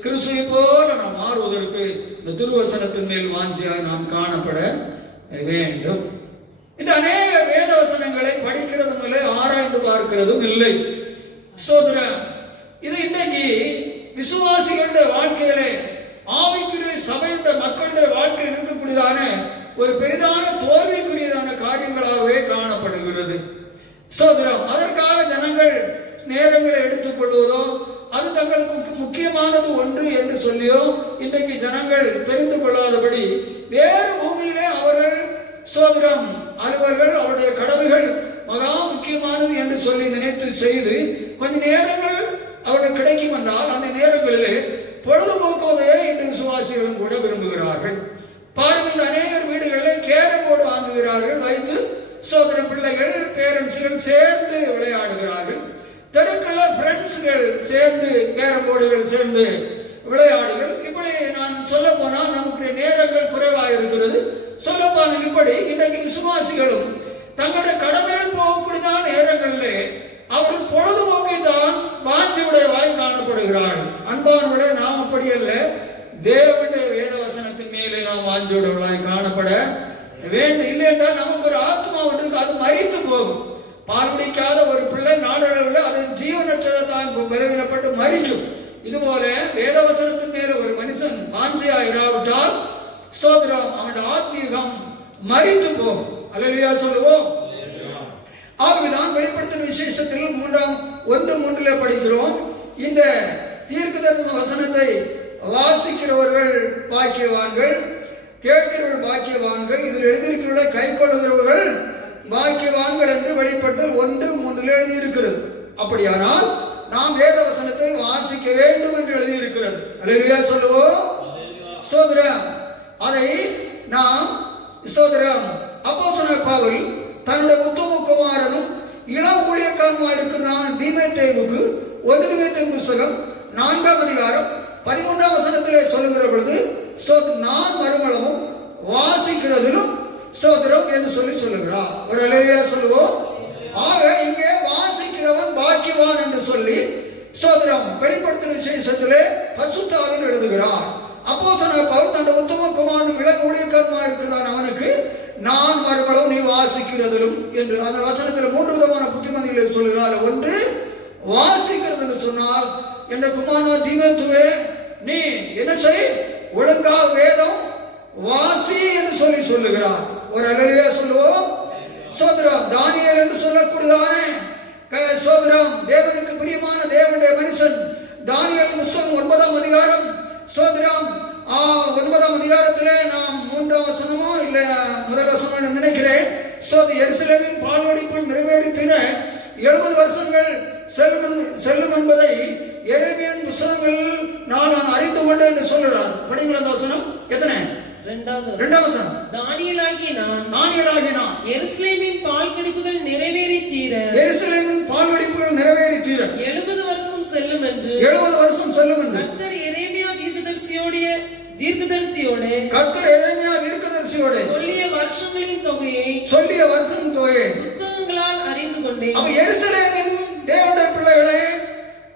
கிறிஸ்துவை போல நாம் மாறுவதற்கு இந்த திருவசனத்தின் மேல் வாஞ்சியாக நாம் காணப்பட வேண்டும். இந்த அநேக வேத வசனங்களை படிக்கிறதும் இல்லை, ஆராய்ந்து பார்க்கிறதும் இல்லை. ஸ்தோத்திரம். இது இன்னைக்கு விசுவாசிகளுடைய வாழ்க்கையிலே ஆவிக்குரிய சபையுடைய மக்களுடைய வாழ்க்கையில் இருக்கக்கூடியதான ஒரு பெரிதான தோல்விக்குரியதான காரியங்களாகவே காணப்படுகிறது. ஸ்தோத்திரம். அதற்காக ஜனங்கள் நேரங்களை எடுத்துக் கொள்வதோ அது தங்களுக்கு முக்கியமானது ஒன்று என்று சொல்லியோ இன்றைக்கு ஜனங்கள் தெரிந்து கொள்ளாதபடி வேறு பூமியிலே அவர்கள் ஸ்தோத்திரம் அலுவலர்கள் அவருடைய கடமைகள் மகா முக்கியமானது என்று சொல்லி நினைத்து செய்து கொஞ்ச நேரங்கள் அவர்கள் கிடைக்கும் என்றால் அந்த நேரங்களிலே பொழுதுபோக்குவதே இன்று விசுவாசிகளும் கூட விரும்புகிறார்கள். பாருங்கள், அநேகர் வீடுகளில் கேரம் போர்டு வாங்குகிறார்கள், வைத்து சோதனை பிள்ளைகள் பேரண்ட்ஸ்கள் சேர்ந்து விளையாடுகிறார்கள். தெருக்களில் ஃப்ரெண்ட்ஸ்கள் சேர்ந்து கேரம் போர்டுகள் சேர்ந்து விளையாடுகள். இப்படி நான் சொல்ல போனால் நமக்கு நேரங்கள் குறைவாக இருக்கிறது. சொல்லப்பான இப்படி இன்றைக்கு விசுவாசிகளும் தங்களுடைய கடமையில் போகக்கூடியதான் நேரங்களிலே அவர்கள் பொழுதுபோக்கை தான் வாஞ்சியுடைய வாய் காணப்படுகிறார்கள். அன்பானவர்களே, நாம் அப்படி அல்ல. தேவனுடைய வேத வசனத்தை நாம் வாஞ்சோடுகளாய் காணப்பட வேண்டும். இல்லை என்றால் நமக்கு ஒரு ஆத்மா ஒன்று அது மரித்து போகும். பால் குடிக்காத ஒரு பிள்ளை நாடளவில் அது ஜீவனற்றதை தான் பலவீனப்பட்டு மரிக்கும். இதுபோல வேதவசனத்தின் மேல ஒரு மனுஷன் வாஞ்சையா இராவிட்டால் ஸ்தோத்திரம் அவனுடைய ஆத்மீகம் மரித்து போகும். அல்லேலூயா சொல்லுவோம். ஆகவேதான் வெளிப்படுத்தின விசேஷத்தில் 1:3 படிக்கிறோம். இந்த தீர்க்கதரிசன வசனத்தை வாசிக்கிறவர்கள் பாக்கியவான்கள், கேட்கிறவர்கள் பாக்கியவான்கள், இதில் எழுதியிருக்கிறவர்களை கை கொள்ளுகிறவர்கள் பாக்கியவான்கள் என்று வெளிப்படுத்தல் 1:3 எழுதியிருக்கிறது. அப்படியானால் நாம் வேத வசனத்தை வாசிக்க வேண்டும் என்று எழுதியிருக்கிறது. அல்லேலூயா சொல்லுவோம். ஸ்தோத்திரம். அதை நாம் ஸ்தோத்திரம் அப்போஸ்தலனாகிய பவுல் தன்னுடைய உத்தம குமாரனும் இளம் ஊழியக்காரனுமாய் இருக்கிறான் தீமோத்தேயுவுக்கு 1 தீமோத்தேயு புத்தகம் 4ஆம் அதிகாரம் 13ஆம் வசனத்திலே சொல்லுகிற பொழுது ஸ்தோத்திரம் நான் மறுமளவும் வாசிக்கிறதிலும் ஸ்தோத்திரம் என்று சொல்லுகிறார். ஒரு அல்லேலூயா சொல்லுவோம். ஆக இங்கே வாசிக்கிறவன் பாக்கியவான் என்று சொல்லி ஸ்தோத்திரம் வெளிப்படுத்தின விசேஷத்திலே பரிசுத்த ஆவியில் எழுதுகிறார். அப்போஸ்தலனாகிய பவுல் தன்னுடைய உத்தம குமாரனும் இளம் ஊழியக்காரனுமாய் இருக்கிறான் அவனுக்கு நான் மறுபடியும் நீ வாசிக்கிறதிலும் என்று அந்த வசனத்தில் 3 விதமான புத்திமதிகளை சொல்கிறார். ஒன்று வாசிக்கிறது என்று சொன்னால் என்ற குமாரனா தீமோத்தேயுவே நீ என்ன செய், ஒழுங்காக வேதம் வாசி என்று சொல்லுகிறார். ஒரு அல்லேலூயா சொல்லுவோம். ஸ்தோத்திரம். தானியேல் என்று சொல்லக்கூடியதானே ஸ்தோத்திரம் தேவனுக்கு பிரியமான தேவனுடைய மனுஷன் தானியேல் புத்தகம் 9ஆம் அதிகாரம் ஸ்தோத்திரம் 9ஆம் அதிகாரத்திலே நாம் 3ஆம் வசனமோ இல்ல முதல் வசனமோ நினைக்கிறேன். எருசலேமின் பால்வடிக்குள் நிறைவேறித்தின 70 வருஷங்கள் செல்லும் என்பதை எரேமியாவின் புத்தகங்கள் நான் அறிந்து கொண்டேன் என்று சொல்கிறார். படிங்கள் அந்த வசனம். எத்தனை? 2ஆம் வசனம். தானியேலாகிய நான் எருசலேமின் பால்வடிப்புகள் நிறைவேறி தீர 70 வருஷம் செல்லும் என்று கர்த்தர் எரேமியா தீர்க்கதரிசியோடு சொல்லிய வருஷங்களின் தொகையை புத்தகங்களால் அறிந்து கொண்டேன். அப்ப எருசலேமின் தேவனுடைய பிள்ளைகளே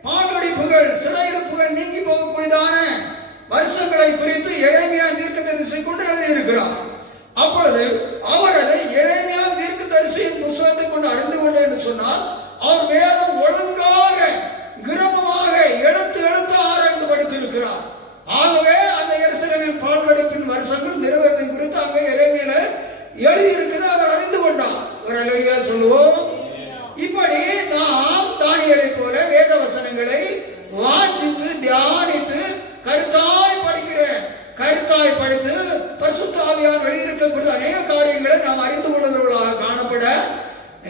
பால்வடிப்புகள் சிறையிருப்புகள் நீங்கி போகக்கூடியதான வருஷங்களை குறித்து எரேமியா தீர்க்கதரிசி கொண்டு எழுதியிருக்கிறார். அப்பொழுது அவர் அதை எரேமியா தீர்க்கதரிசியின் புத்தகத்தை கொண்டு அறிந்து கொண்டு என்று சொன்னால் அவர் வேதம் ஒழுங்காக கிரமமாக எடுத்து ஆராய்ந்து படித்திருக்கிறார். ஆகவே அந்த எருசலேமின் பால்வடிப்பின் வருஷங்கள் நிறைவேறுவதை குறித்து அங்கே எரேமியால எழுதியிருக்கிறது அவர் அறிந்து கொண்டார். ஒரு அல்லேலூயா சொல்லுவோம். இப்படி நாம் தானியேலை போல வேத வசனங்களை வாசித்து தியானித்து கருத்தாய் படித்து பரிசுத்த ஆவியார் வெளியிருக்கக்கூடிய அநேக காரியங்களை நாம் அறிந்து கொள்ளுகிறவர்களாக காணப்பட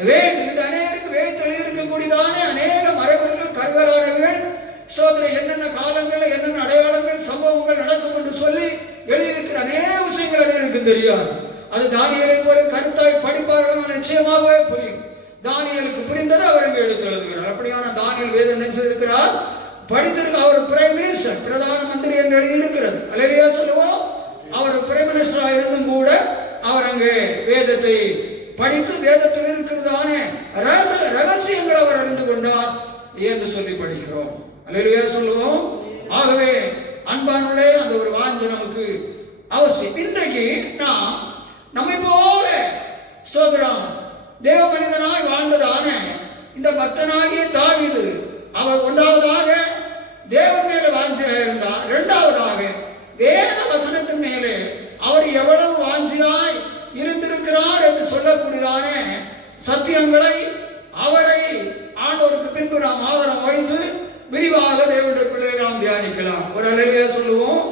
வேண்டும். இந்த அநேகருக்கு வேதத்தில் எழுதியிருக்கக்கூடியதான அநேக மறைபொருள்கள் கருகலானவர்கள் ஸ்தோத்திரம் என்னென்ன காலங்களில் என்னென்ன அடையாளங்கள் சம்பவங்கள் நடக்கும் என்று சொல்லி எழுதியிருக்கிற அநேக விஷயங்கள் எனக்கு தெரியாது. அது தானியேலை போல கருத்தாய் படிப்பார்கள் நிச்சயமாகவே புரியும். தானியேலுக்கு புரிந்தது அவர் இங்கே எடுத்து எழுதுகிறார். அப்படியான தானியேல் வேதம் நினைச்சிருக்கிறார், படித்திருக்க. அவர் பிரைம் மினிஸ்டர், பிரதான மந்திரி என்று எழுதியிருக்கிறது. அல்லேலூயா சொல்லுவோம். அவர் பிரைம் மினிஸ்டராக இருந்தும் கூட அவர் அங்கே வேதத்தை படித்து வேதத்தில் இருக்கிறதான ரகசியங்களை அவர் அறிந்து கொண்டார் என்று சொல்லி படிக்கிறோம். அல்லேலூயா சொல்லுவோம். ஆகவே அன்பானுள்ளே அந்த ஒரு வாஞ்சை நமக்கு அவசியம். இன்றைக்கு நாம் நம்மை போல ஸ்தோத்திரம் தேவ மனிதனாய் வாழ்ந்ததான இந்த பக்தனாகிய தாவீது அவர் ஒன்றாவதாக தேவன் மேல வாஞ்சியாக இருந்தார். இரண்டாவதாக வேத வசனத்தின் மேலே அவர் எவ்வளவு வாஞ்சியாய் இருந்திருக்கிறார் என்று சொல்லக்கூடியதான சத்தியங்களை அவரை ஆண்டோருக்கு பின்பு நாம் ஆதரவு வைத்து விரிவாக தேவனுடைய பிள்ளைகளை நாம் தியானிக்கலாம். ஒரு அல்லேலூயா சொல்லுவோம்.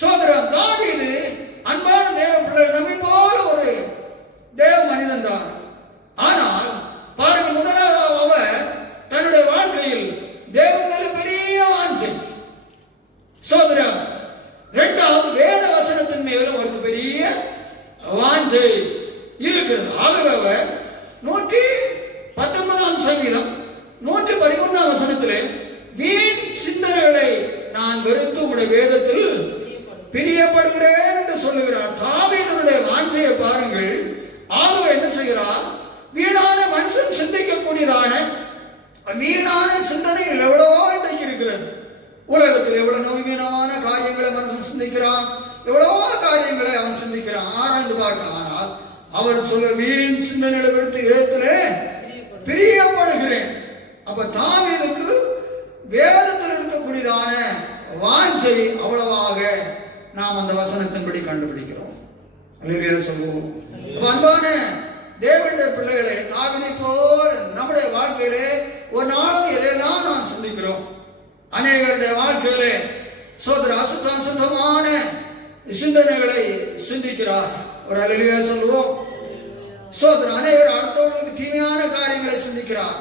சோதரம் தாவீது அன்பான தேவ பிள்ளை நம்மை போல ஒரு தேவ மனிதன் தான். ஆனால் பாருங்கள், முதலாவது அவர் தன்னுடைய வாழ்க்கையில் தேவன் மேல பெரிய வாஞ்சை. சோதரம். இரண்டாவது வேத வசனத்தின் மேலும் அவருக்கு பெரிய வாஞ்சை இருக்கிறது. ஆகவே அவர் 119ஆம் சங்கீதம் 113ஆம் வசனத்திலே வீண் சிந்தனைகளை நான் வெறுத்து உடைய வேதத்தில் பிரியப்படுகிறேன் என்று சொல்லுகிறார். தாவீதுடைய வாஞ்சையை பாருங்கள். ஆகவே என்ன செய்கிறார்? வீணான மனுஷன் சிந்திக்கக்கூடியதான வீணான சிந்தனைகள் எவ்வளவோ இன்றைக்கு இருக்கிறது. உலகத்தில் எவ்வளவு நவீனமான காரியங்களை மனுஷன் சிந்திக்கிறான், எவ்வளவோ காரியங்களை அவன் சிந்திக்கிறான், ஆராய்ந்து பார்க்க. ஆனால் அவர் சொல்ல வீண் சிந்தனைகளை விருத்தி வேதத்திலே பிரியப்படுகிறேன். அப்ப தாவீதுக்கு வேதத்தில் இருக்கக்கூடியதான வாஞ்சை அவ்வளவாக நாம் அந்த வசனத்தின்படி கண்டுபிடிக்கிறோம். அல்லேலூயா சொல்லுவோம். அன்பான தேவனுடைய பிள்ளைகளே, தாவீதை போல் நம்முடைய வாழ்க்கையிலே ஒரு நாளும் எதையெல்லாம் நாம் சிந்திக்கிறோம். அநேகருடைய வாழ்க்கையிலே அசுத்தமான சிந்தனைகளை சிந்திக்கிறார். ஒரு அல்லேலூயா சொல்லுவோம். அநேகர் அடுத்தவர்களுக்கு தீமையான காரியங்களை சிந்திக்கிறார்,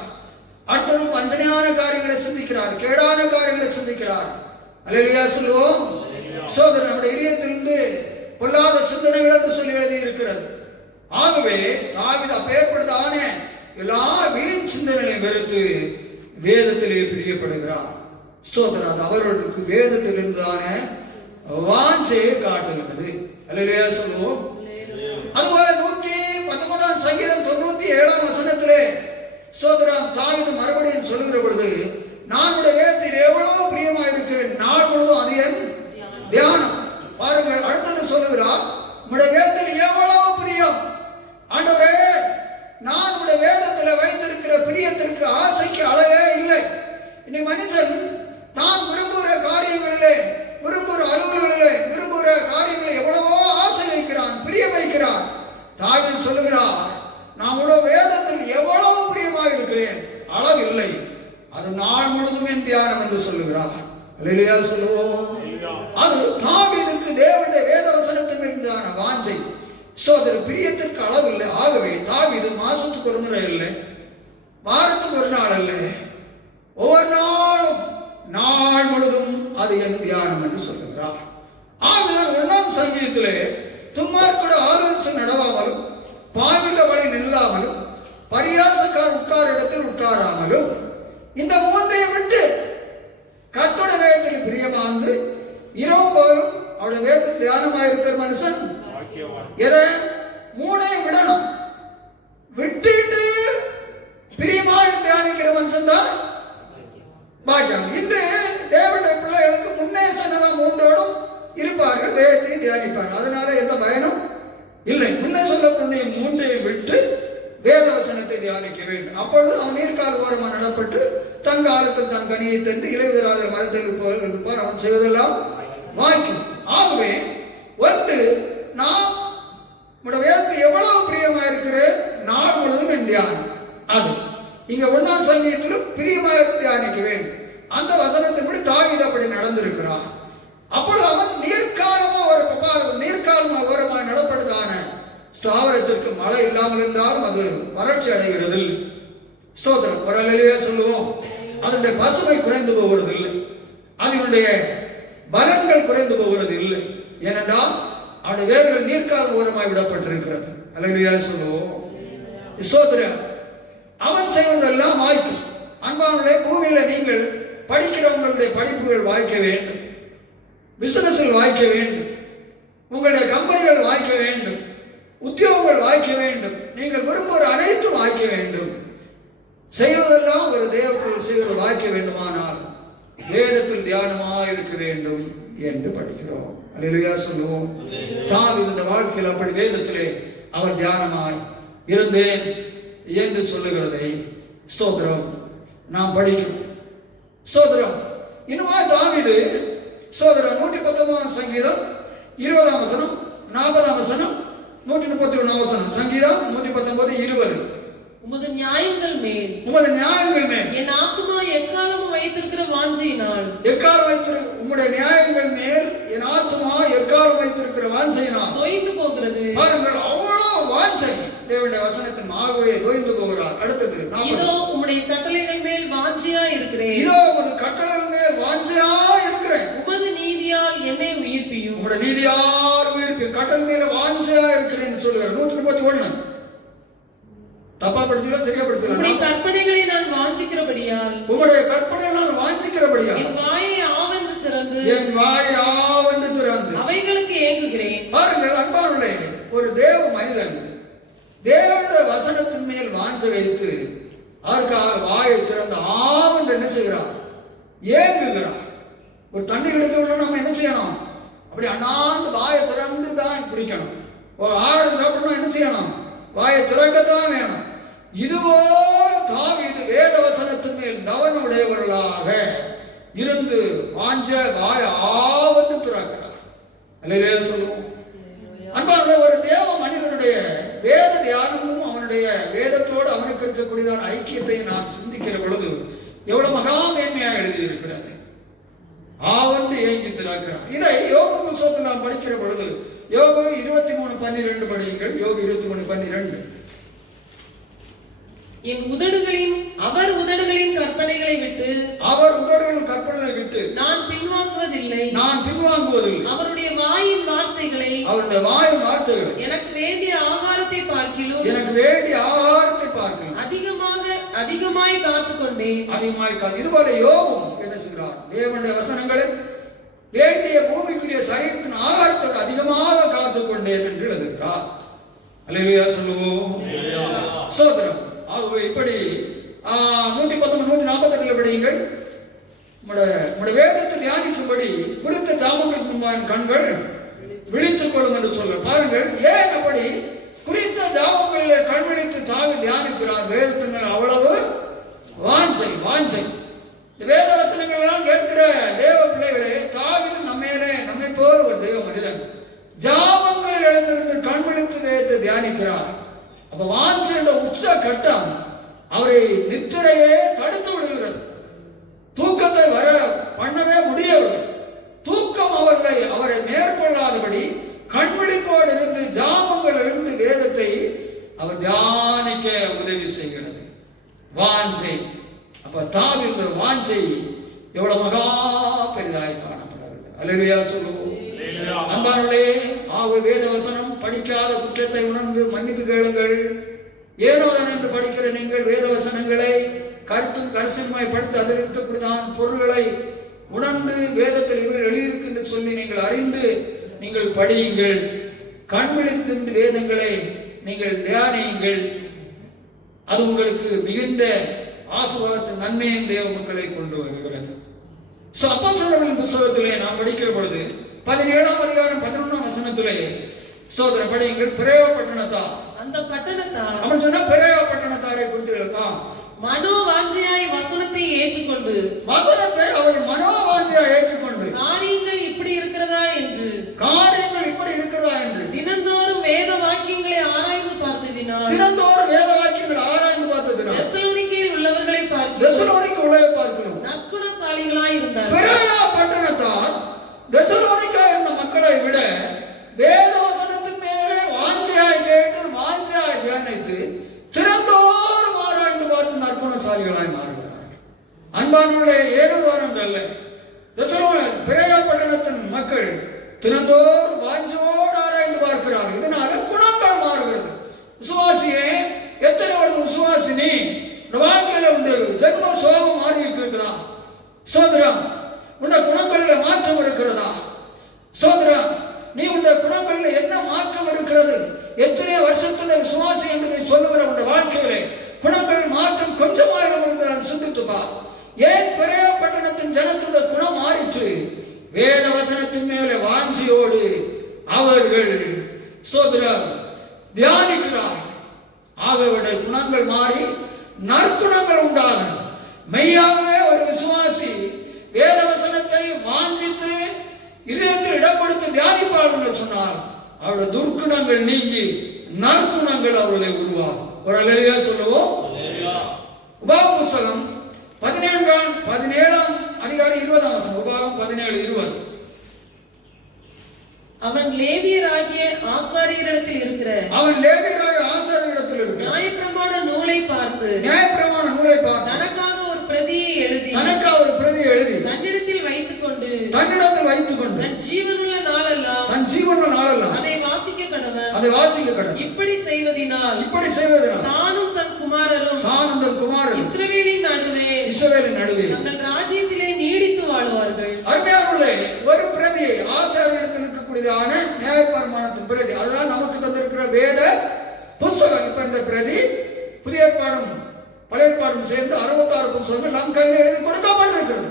அடுத்தவர்களுக்கு வஞ்சனையான காரியங்களை சிந்திக்கிறார், கேடான காரியங்களை சிந்திக்கிறார். அல்லேலூயா சொல்லுவோம். நம்முடைய இதயத்திலிருந்து பொல்லாத சிந்தனைகள் என்று சொல்லி எழுதி இருக்கிறது. ஆகவே தாவீது அப்பேற்பட்டதான எல்லா வீண் சிந்தனைகளை வெறுத்து வேதத்திலே பிரியப்படுகிறார். அது அவர்களுக்கு வேதத்தில் இருந்ததான வாஞ்சையை காட்டுகிறது. அல்லேலூயா சொல்லுவோம். அதுபோல 119 சங்கீதம் 97 வசனத்திலே தாவீது மறுபடியும் சொல்லுகிற பொழுது, நான் உடைய வேதத்தில் எவ்வளவு பிரியமா இருக்கிறேன், நாள் முழுவதும் அது என் தியானம். பாருங்கள், அடுத்தது சொல்லுகிறார், உடைய வேதத்தில் எவ்வளவு பிரியம். ஆண்டவரே, நான் உடைய வேதத்தில் வைத்திருக்கிற பிரியத்திற்கு ஆசைக்கு அளவே இல்லை. இன்னைக்கு மனுஷன் தான் விரும்புகிற காரியங்களிலே, விரும்புகிற அலுவல்களிலே, விரும்புகிற காரியங்களை எவ்வளவோ ஆசை வைக்கிறான், பிரியம் வைக்கிறான். தாவீது சொல்லுகிறார், நான் உடைய வேதத்தில் எவ்வளவு பிரியமாக இருக்கிறேன், அளவில்லை, அது நாள் முழுதும் என் தியானம் என்று சொல்லுகிறார். அல்லேலூயா சொல்லுவோம். அது தாவீதுக்கு தேவனுடைய வேத வசனத்தின் மீதான வாஞ்சை. பிரியத்திற்கு அளவில்லை. ஆகவே தாவீது மாசத்துக்கு ஒரு முறை இல்லை, வாரத்துக்கு ஒரு நாள் இல்லை, ஒவ்வொரு நாளும் நாள் முழுதும் அது என் தியானம் என்று சொல்லுகிறார். ஆகினால் 1ஆம் சங்கீதத்திலே துன்மார்க்கோட ஆலோசனை நடவாமலும், பாவில வழி நில்லாமலும், பரியாசக்கார் உட்கார இடத்தில் உட்காராமலும், இந்த மூன்றையும் விட்டு கர்த்தருடைய வேதத்தில் பிரியமாந்து இரவு போலும் அவருடைய வேதத்தில் தியானமாயிருக்கிற மனுஷன் எதை மூணையும் விடணும். விட்டுட்டு பிரியமாக தியானிக்கிற மனுஷன் தான் பாக்கியம். இன்று தேவனுடைய பிள்ளைகளுக்கு முன்னே சொன்னதான் மூன்றோடும் இருப்பார்கள், வேதத்தையும் தியானிப்பார்கள். அதனால எந்த பயனும் இல்லை. முன்னே சொல்லக்கூடிய மூன்றையும் விட்டு வேத வசனத்தை தியானிக்க வேண்டும். அப்பொழுது அவன் நீர்கால் ஓரமாக நடப்பட்டு தன் காலத்தில் தன் கனியை தந்து இலையுதிராத மரத்தில் இருப்பான், அவன் செய்வதெல்லாம் வாய்க்கும். ஆகவே வந்து நாம் வேதத்தை எவ்வளவு பிரியமா இருக்கிறேன், நாள் முழுவதும் என் தியானம். அது இங்க 1ஆம் சங்கீதத்திலும் பிரியமாக தியானிக்க வேண்டும். அந்த வசனத்தின்படி தாவீது அப்படி நடந்திருக்கிறான். அப்பொழுது அவன் நீர்காலமா ஓரமாக நடப்படுதான ஸ்தாவரத்திற்கு மழை இல்லாமல் இருந்தாலும் அது வறட்சி அடைகிறது. ஸ்தோத்திரம். ஒரு அல்லேலூயா சொல்லுவோம். அதனுடைய பசுமை குறைந்து போகிறது இல்லை, அதனுடைய பலன்கள் குறைந்து போகிறது இல்லை. ஏனென்றால் அவனுடைய வேர்கள் நீர்க்கால் ஓரமாய் விடப்பட்டிருக்கிறது. அல்லேலூயா சொல்லுவோம். ஸ்தோத்திரம். அவன் செய்வதெல்லாம் வாய்க்கும். அன்பானுடைய பூமியில நீங்கள் படிக்கிறவங்களுடைய படிப்புகள் வாய்க்க வேண்டும், பிசினஸில் வாய்க்க வேண்டும், உங்களுடைய கம்பெனிகள் வாய்க்க வேண்டும், உத்தியோகங்கள் வாய்க்க வேண்டும், நீங்கள் விரும்புகிற அனைத்தும் வாய்க்க வேண்டும். செய்வதெல்லாம் ஒரு தேவக்குள் செய்வது வாய்க்க வேண்டுமானால் வேதத்தில் தியானமாக இருக்க வேண்டும் என்று படிக்கிறோம். அல்லேலூயா சொல்லுவோம். தாவீது இந்த வாழ்க்கையில் அப்படி வேதத்திலே அவர் தியானமாய் இருந்தேன் என்று சொல்லுகிறதை ஸ்தோத்திரம் நாம் படிக்கிறோம். ஸ்தோத்திரம். இன்னுமா தாவீது ஸ்தோத்திரம் 119 சங்கீதம் 20ஆம் வசனம், 40ஆம் வசனம், 131ஆம் வசனம். சங்கீதம் 119 20. உமது நியாயங்கள் மேல் என் ஆத்துமா எக்காலமும் வைத்திருக்கிற வாஞ்சையினால், உம்முடைய நியாயங்கள் மேல் என் ஆத்துமா எக்காலம் வைத்திருக்கிற வாஞ்சையினால் தோய்ந்து போகிறது. பாருங்கள், அவ்வளவு வாஞ்சை தேவனுடைய வசனத்தின் மாகவே தோய்ந்து போகிறார். அடுத்தது, இதோ உம்முடைய கட்டளைகள் மேல் வாஞ்சையா இருக்கிறேன், இதோ உமது கட்டளைகள் மேல் வாஞ்சையா இருக்கிறேன், உமது நீதியால் என்னை உயிர்ப்பியும், உம்முடைய நீதியால் உயிர்ப்பியும். கட்டளை மேல வாஞ்சையா இருக்கிறேன் சொல்லுகிறார். 131. தப்பா படிச்சீங்களா சரியா படிச்சீங்களா? உம்முடைய கற்பனைகளை நான் வாஞ்சிக்கிறபடியால், உம்முடைய கற்பனைகளை நான் வாஞ்சிக்கிறபடியால் என் வாயை ஆவென்று திறந்து அவைகளுக்கு ஏங்குகிறேன். பாருங்கள் அன்பானவர்களே, ஒரு தேவ மனிதன் தேவனுடைய வசனத்தின் மேல் வாஞ்சை வைத்து அதற்காக வாயை திறந்து ஆவென்று என்ன செய்கிறார்? ஏங்குகிறார். ஒரு தண்ணி குடிக்கணும்னா நம்ம என்ன செய்யணும்? அப்படி அண்ணாந்து வாயை திறந்து தான் குடிக்கணும். ஒரு ஆகாரம் சாப்பிடணும் என்ன செய்யணும்? வாயை திறக்கத்தான் வேணும். இதுபோல தாவீது வேத வசனத்தின் மேல் கவனமுடையவர்களாக இருந்து வாஞ்ச வாய ஆவந்து திறக்கிறார். அல்லேலூயா சொல்லுவோம். அன்பான ஒரு தேவ மனிதனுடைய வேத தியானமும் அவனுடைய வேதத்தோடு அவனுக்கு இருக்கக்கூடியதான ஐக்கியத்தை நாம் சிந்திக்கிற பொழுது எவ்வளவு மகா மேன்மையாக எழுதியிருக்கிறது. ஆவந்து ஏங்கி திறக்கிறார். இதை யோபு புத்தகத்தில் நாம் படிக்கிற பொழுது யோபு 23:12 படியுங்கள். யோபு 23:12. அவர் உதடுகளின் கற்பனைகளை விட்டு நான் பின்வாங்குவதில்லை. அவருடைய வாயின் வார்த்தைகளை எனக்கு வேண்டிய ஆகாரத்தை பார்க்கிலும் அதிகமாய் காத்துக்கொண்டேன். இதுபோல யோபும் என்ன செய்கிறார்? தேவனுடைய வசனங்களை வேண்டிய பூமிக்குரிய சரீரத்தின் ஆகாரத்தோடு அதிகமாக காத்துக்கொண்டேன் என்று எழுதுகிறார். அல்லேலூயா சொல்லுவோம். சோதரம். ஆகவே இப்படி 119 142 படியுங்கள். நம்முடைய வேதத்தை தியானிக்கும்படி குறித்த ஜாமங்களுக்கு முன்பான கண்கள் விழித்துக் கொள்ளும் என்று சொல்ல பாருங்கள். ஏன் அப்படி குறித்த ஜாமங்களில் கண் விழித்து தாவி தியானிக்கிறார்? வேதத்தின் மேல் அவ்வளவு வாஞ்சை. வேத வசனங்கள் எல்லாம் கேட்கிற தேவ பிள்ளைகளே, தாவீது நம்மை போல ஒரு தெய்வ மனிதன் ஜாமங்களில் எழுந்திருந்து கண் விழித்து வேதத்தை தியானிக்கிறார். அப்ப வாஞ்சையோட உச்ச கட்டம் அவரை நித்திரையே தடுத்து விடுகிறது. தூக்கத்தை வர பண்ணவே முடியவில்லை. தூக்கம் அவரை மேற்கொள்ளாதபடி கண்விழிப்போடு இருந்து ஜாமங்கள் இருந்து வேதத்தை அவர் தியானிக்க உதவி செய்கிறது. வாஞ்சை. அப்ப தாவீது வாஞ்சை எவ்வளவு மகா பெரிதாய் காணப்படுகிறது. அல்லேலூயா சொல்லுவோம். அன்பானவர்களே, வேத வசனம் படிக்காத குற்றத்தை உணர்ந்து மன்னிப்பு கேளுங்கள். ஏனோதான் என்று படிக்கிற நீங்கள் வேத வசனங்களை கருத்தும் கரிசனமாய் படித்து அதில் இருக்கக்கூடியதான் பொருள்களை உணர்ந்து வேதத்தில் இவர்கள் எழுதியிருக்கு என்று சொல்லி நீங்கள் அறிந்து நீங்கள் படியுங்கள். கண் விழித்து வேதங்களை நீங்கள் தியானியுங்கள். அது உங்களுக்கு மிகுந்த ஆசீர்வாதத்தின் நன்மையின் தேவ மக்களை கொண்டு வருகிறது. அப்போஸ்தலர்களின் புத்தகத்திலே நாம் படிக்கிற பொழுது 17ஆம் அதிகாரம் 11ஆம் வசனத்திலே ஸ்தோத்திரம் படியுங்கள். பிரேவ பட்டணத்தார், அந்த பட்டணத்தார் அவன் சொன்ன பிரேவ பட்டணத்தாரை குறித்து மனோவாஞ்சையாய் வசனத்தை ஏற்றுக்கொண்டு அவர்கள் மனோவாஞ்சையாய் ஏற்றுக்கொண்டு காரியங்கள் இப்படி இருக்கிறதா என்று தினந்தோறும் வேத வாக்கியங்களை ஆராய்ந்து பார்த்ததினால் தெசலோனிக்கேயில் உள்ளவர்களை பார்க்கிறோம் நற்குணசாலிகளாய் இருந்தார். பிரேவ பட்டணத்தார் தெசலோனிக்கா இருந்த மக்களை விட வேத வசனத்தின் மேலே வாஞ்சையாய் கேட்டு வாஞ்சையாய் தியானித்து திறந்தோறும் ஆராய்ந்து பார்த்து நற்குணசாலிகளாய் மாறுகிறார்கள். அன்பானவர்களே, ஏனோதானம் அல்ல. பிரேய பட்டணத்தின் மக்கள் திறந்தோறும் வாஞ்சோடு ஆராய்ந்து பார்க்கிறார்கள். இதனால குணங்கள் மாறுகிறது. விசுவாசியே, எத்தனை வருது விசுவாசினி வாழ்க்கையில உண்டு ஜென்ம சோகம் மாறி இருக்கிறதா? சோதரம், உன்னுடைய குணங்களில் மாற்றம் இருக்கிறதா? சோதரம், நீ உன்னுடைய குணங்களில் என்ன மாற்றம் இருக்கிறது? எத்தனை வருஷத்துல விசுவாசி என்று நீ சொல்லுகிற உன்னுடைய வாழ்க்கையிலே குணங்கள் மாற்றம் கொஞ்சமாயிரம் இருக்கிறான். சிந்தித்துப்பா. ஏன் பிரேய பட்டணத்தின் ஜனத்துடைய குணம் மாறிற்று? வேத வசனத்தின் மேலே வாஞ்சியோடு அவர்கள் சோதரம் தியானிக்கிறார். ஆகவே குணங்கள் மாறி நற்குணங்கள் உண்டாகும். மெய்யாகவே ஒரு விசுவாசி வேத வசனத்தை வாஞ்சித்து இதயத்தில் இடம் கொடுத்து தியானிப்பார் என்று சொன்னார், அவருடைய துர்க்குணங்கள் நீங்கி நற்குணங்கள் அவர்களை உருவாகும். ஒரு அல்லேலூயா சொல்லுவோம். உபாகம் புஸ்தகம் 17ஆம் அதிகாரம் 20ஆம் வசனம். உபாகம் 17:20. அவன் லேவியராகிய ஆசாரியரிடத்தில் இருக்கிற நியாயப்பிரமாண நூலை பார்த்து தனக்காக ஒரு பிரதியை எழுதி தன்னிடத்தில் வைத்துக் கொண்டு தன் ஜீவனுள்ள நாளெல்லாம் அதை வாசிக்க கடவன். இப்படி செய்வதினால் தானும் தன் குமாரரும் இஸ்ரவேலின் நடுவே தங்கள் ராஜ்யத்திலே நீடித்து வாழ்வார்கள். அருமையானவர்களே, ஒரு பிரதியை ஆசாரியரிடத்தில் இருக்கக்கூடியதான நியாயப்பிரமாணத்தின் பிரதி, அதுதான் நமக்கு தந்திருக்கிற வேத புத்தகம். இப்ப இந்த பிரதி புதிய ஏற்பாடும் பழைய ஏற்பாடும் சேர்ந்து 66 புத்தகங்கள் நம் கையில் எழுதி கொடுக்கப்பட்டிருக்கிறது.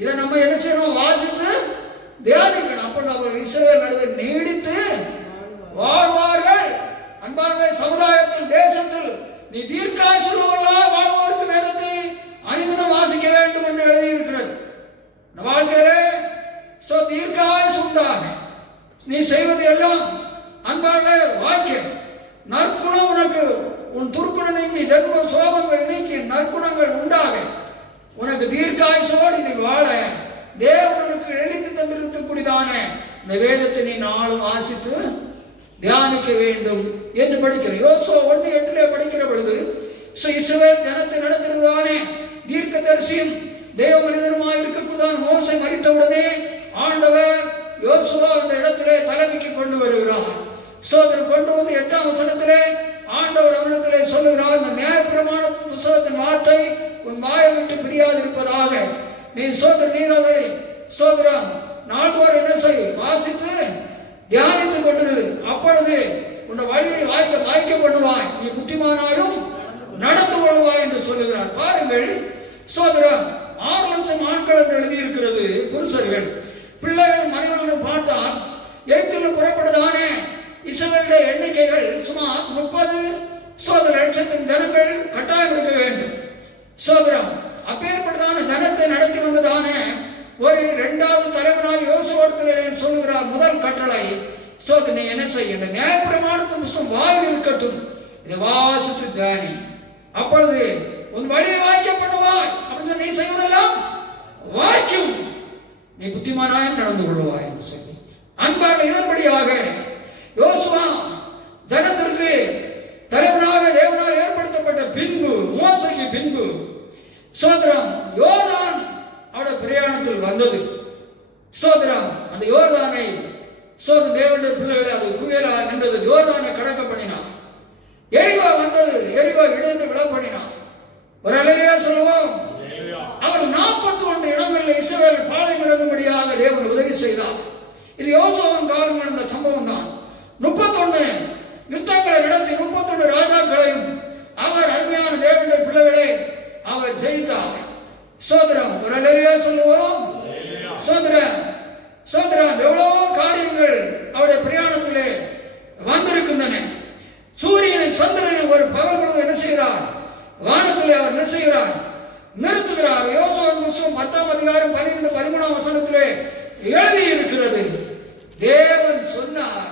இதை நம்ம என்ன செய்யணும்? வாசித்து தியானிக்கணும். அப்ப அவர்கள் இஸ்ரவேல் நடுவே நீடித்து வாழ்வார்கள். அன்பார்ந்த சமுதாயத்தில், தேசத்தில் நீ தீர்க்காயுள்ளவர்களாக வாழ்வோருக்கு வேதத்தை அனுதினம் வாசிக்க வேண்டும் என்று எழுதியிருக்கிறது. வாழ்க்கையிலே தீர்க்காயுசு உண்டாக நீ செய்வது எல்லாம் அன்பார்ந்த வாக்கியம். நற்குணம் உனக்கு, உன் துர்க்குணம் நீங்கி, ஜென்ம சோபங்கள் நீக்கி நற்குணங்கள் உண்டாக உனக்கு தீர்க்காயுசோடு நீ வாழ தேவன் உனக்கு எழுதி தந்திருக்கக்கூடியதான இந்த வேதத்தை நீ நாளும் வாசித்து தியானிக்க வேண்டும் என்று படிக்கிறேன். யோசுவா 1:8 படிக்கிற பொழுது இஸ்ரவேல் ஜனத்தை நடத்துகிறதானே தீர்க்கதரிசியும் தேவ மனிதனுமாய் இருக்கக்கூடியதான் மோசே மரித்தவுடனே ஆண்டவர் யோசுவா அந்த இடத்திலே தலைமைக்கு கொண்டு வருகிறார். ஸ்தோத்திரம். கொண்டு வந்து 8ஆம் வசனத்திலே ஆண்டவர் அவனிடத்திலே சொல்லுகிறார், இந்த நியாயப்பிரமாண புத்தகத்தின் வார்த்தை உன் வாயை விட்டு பிரியாது இருப்பதாக. நீ நீரவை ஸ்தோத்திரம் நாள்தோறும் என்ன செய்? வாசித்து தியானித்துக் கொண்டிரு. அப்பொழுது உன் வழியை வாய்க்க பண்ணுவாய், நீ புத்திமானாயும் நடந்து கொள்வாய் என்று சொல்லுகிறார். பாருங்கள் ஸ்தோத்திரம். 6 லட்சம் ஆண்கள் என்று எழுதியிருக்கிறது புருஷர்கள். பிள்ளைகள் மனிதர்களை பார்த்தால் எகிப்தில் புறப்படுதானே இஸ்ரவேலுடைய எண்ணிக்கைகள் சுமார் 30 லட்சத்தின் ஜனங்கள் கட்டாயம் இருக்க வேண்டும். ஸ்தோத்திரம். அப்பேற்பட்டதான ஜனத்தை நடத்தி வந்ததானே ஒரு 2வது தலைவனாய் யோசுவாவிடத்தில் சொல்லுகிறார், முதல் கட்டளை நீ என்ன செய்ய? இந்த நியாயப்பிரமாணத்தின் புத்தகம் வாயில் இருக்கட்டும், இதை வாசித்து தியானி. அப்பொழுது உன் வழியை வாய்க்க பண்ணுவாய். அப்படின்னு நீ செய்வதெல்லாம் வாய்க்கும், நீ புத்திமானாயும் நடந்து கொள்வாய் என்று சொல்லி அன்பார்ந்த இதன்படியாக யோசுவா ஜனத்திற்கு தலைவனாக தேவனால் ஏற்படுத்தப்பட்ட பின்பு, மோசைக்கு பின்பு சோதரம் யோர்தான் அவருடைய பிரயாணத்தில் வந்தது. சோதரம் அந்த யோர்தானை தேவனுடைய பிள்ளைகளை அது குவியலா நின்றது. யோர்தானை கடக்க பண்ணினான். எரிகோ வந்தது, எரிகோ இடிந்து விழ பண்ணினான். ஒரு அல்லேலூயா சொல்லுவோம். அவர் 41 இடங்களில் இஸ்ரவேல் பாளையம் இறங்கும்படியாக தேவன் உதவி செய்தார். இது யோசுவாவின் காலம் நடந்த சம்பவம் தான். 31 யுத்தங்களை நடத்தி 31 ராஜாக்களையும் அவர் அருமையான தேவனுடைய பிள்ளைகளே அவர் ஜெயித்தார். சோதரம். ஒரு அல்லேலூயா சொல்லுவோம். சோதரம். சோதரம். எவ்வளவு காரியங்கள் அவருடைய பிரயாணத்திலே வந்திருக்கின்றன. சூரியனை சந்திரனை ஒரு பகல் பொழுது என்ன செய்கிறார்? வானத்திலே அவர் என்ன செய்கிறார்? நிறுத்துகிறார். யோசுவாவின் புத்தகம் 10ஆம் அதிகாரம் 12, 13ஆம் வசனத்திலே எழுதி இருக்கிறது. தேவன் சொன்னார்,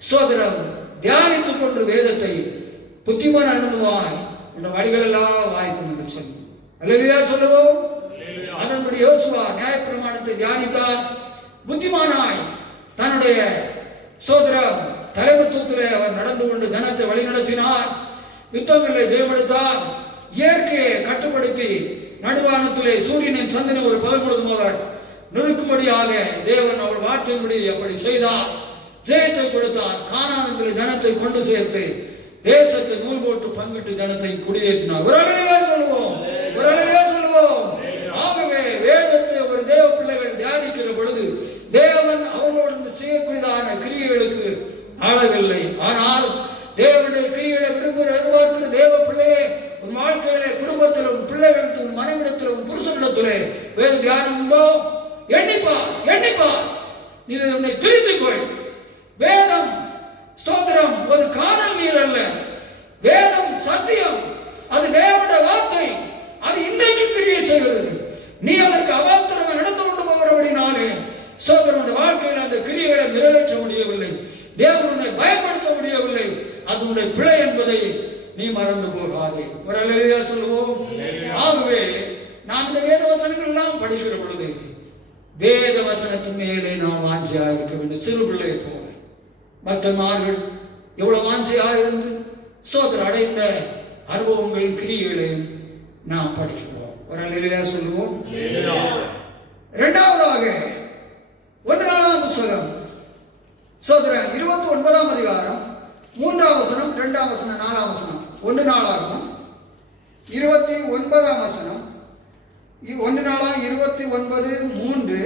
சோதரம் தியானித்துக் கொண்டு வேதத்தை புத்திமான் அணுகுவாய், இந்த வழிகள் எல்லாம் வாய்க்கும் என்று சொல்லி அல்லேலூயா சொல்லுவோம். அதன்படி யோசுவா நியாயப்பிரமாணத்தை தியானித்தார். புத்திமானாய் தன்னுடைய சோதரம் தலைவத்துவத்திலே அவர் நடந்து கொண்டு ஜனத்தை வழிநடத்தினார். யுத்தங்களிலே ஜெயமெடுத்தார். இயற்கையை கட்டுப்படுத்தி நடுவானத்திலே சூரியனின் சந்திரனை ஒரு பகல் முழுதும் அவர் நிற்கும்படியாக தேவன் அவர் வார்த்தையின்படி அப்படி செய்தார். ஜெயத்தை கொடுத்தார். கானானிலே ஜனத்தை கொண்டு சேர்த்து தேசத்தை நூல் போட்டு பங்கிட்டு ஜனத்தை குடியேற்றினார். ஒரு அல்லேலூயா சொல்லுவோம். ஒரு அல்லேலூயா சொல்லுவோம். ஆகவே வேதத்தை ஒரு தேவ பிள்ளைகள் தியானிக்கிற பொழுது தேவன் அவர்களோடு செய்யக்கூடியதான கிரியைகளுக்கு ஆளவில்லை. ஆனால் தேவனுடைய கிரியைகளை விரும்புகிற எதிர்பார்க்கிற தேவ பிள்ளையே உன் வாழ்க்கையிலே, குடும்பத்திலும், பிள்ளைகளிடத்திலும், மனைவிடத்திலும், புருஷனிடத்திலே வேத தியானம் உண்டோ? எண்ணிப்பா எண்ணிப்பா. நீ உன்னை திருத்திக் கொள். வேதம் ஸ்தோத்திரம் ஒரு காணல் நீர் அல்ல. வேதம் சத்தியம். அது தேவனுடைய வார்த்தை. அது இன்னைக்கு கிரியை செய்கிறது. நீ அதற்கு அவாந்தரமாக நடந்து கொண்டு போகிறபடினாலே சோதரனுடைய வாழ்க்கையில் அந்த கிரியைகளை நிறைவேற்ற முடியவில்லை. தேவனுடைய பயப்படுத்த முடியவில்லை. அது உன்னுடைய பிழை என்பதை நீ மறந்து போகாதே. ஒரு அல்லேலூயா சொல்லுவோம். ஆகவே நாம் இந்த வேத வசனங்கள் எல்லாம் படிக்கிற பொழுது வேத வசனத்தின் மேலே நாம் வாஞ்சியாக இருக்க வேண்டும். சிறு பிள்ளை போல மற்றமார்கள் எவ்வளவு வாஞ்சியாக இருந்து சோதரர் அடைந்த அனுபவங்கள் கிரியைகளையும் நாம் படிக்கிறோம். ஒரு அல்லேலூயா சொல்லுவோம். இரண்டாவதாக 1 நாளாகமம் புத்தகம் சோதரன் 29ஆம் அதிகாரம் 3ஆம் வசனம், 2ஆம் வசனம், 4ஆம் வசனம். 1 நாளாகமம் 29ஆம் வசனம். 1 நாளாகமம் 29:3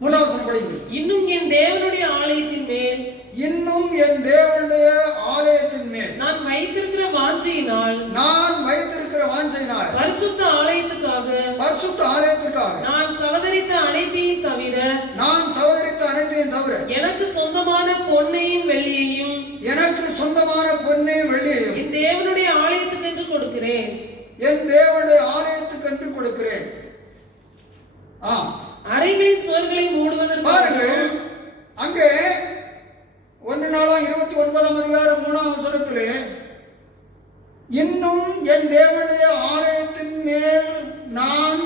3ஆம் வசனம் படிங்க. இன்னும் என் தேவனுடைய ஆலயத்தின் மேல், இன்னும் என் தேவனுடைய ஆலயத்தின் மேல் நான் வைத்திருக்கிற வாஞ்சையினால் பரிசுத்த ஆலயத்துக்காக நான் சவதரித்த அனைத்தையும் தவிர எனக்கு சொந்தமான பொன்னையும் வெள்ளியையும் என் தேவனுடைய ஆலயத்துக்கென்று கொடுக்கிறேன். அறைகளின் சுவர்களை மூடுவதற்கு பாருங்கள், அங்கே 1 நாளாம் 29ஆம் அதிகாரம் 3ஆம் வசனத்திலே இன்னும் என் தேவனுடைய ஆலயத்தின் மேல் நான்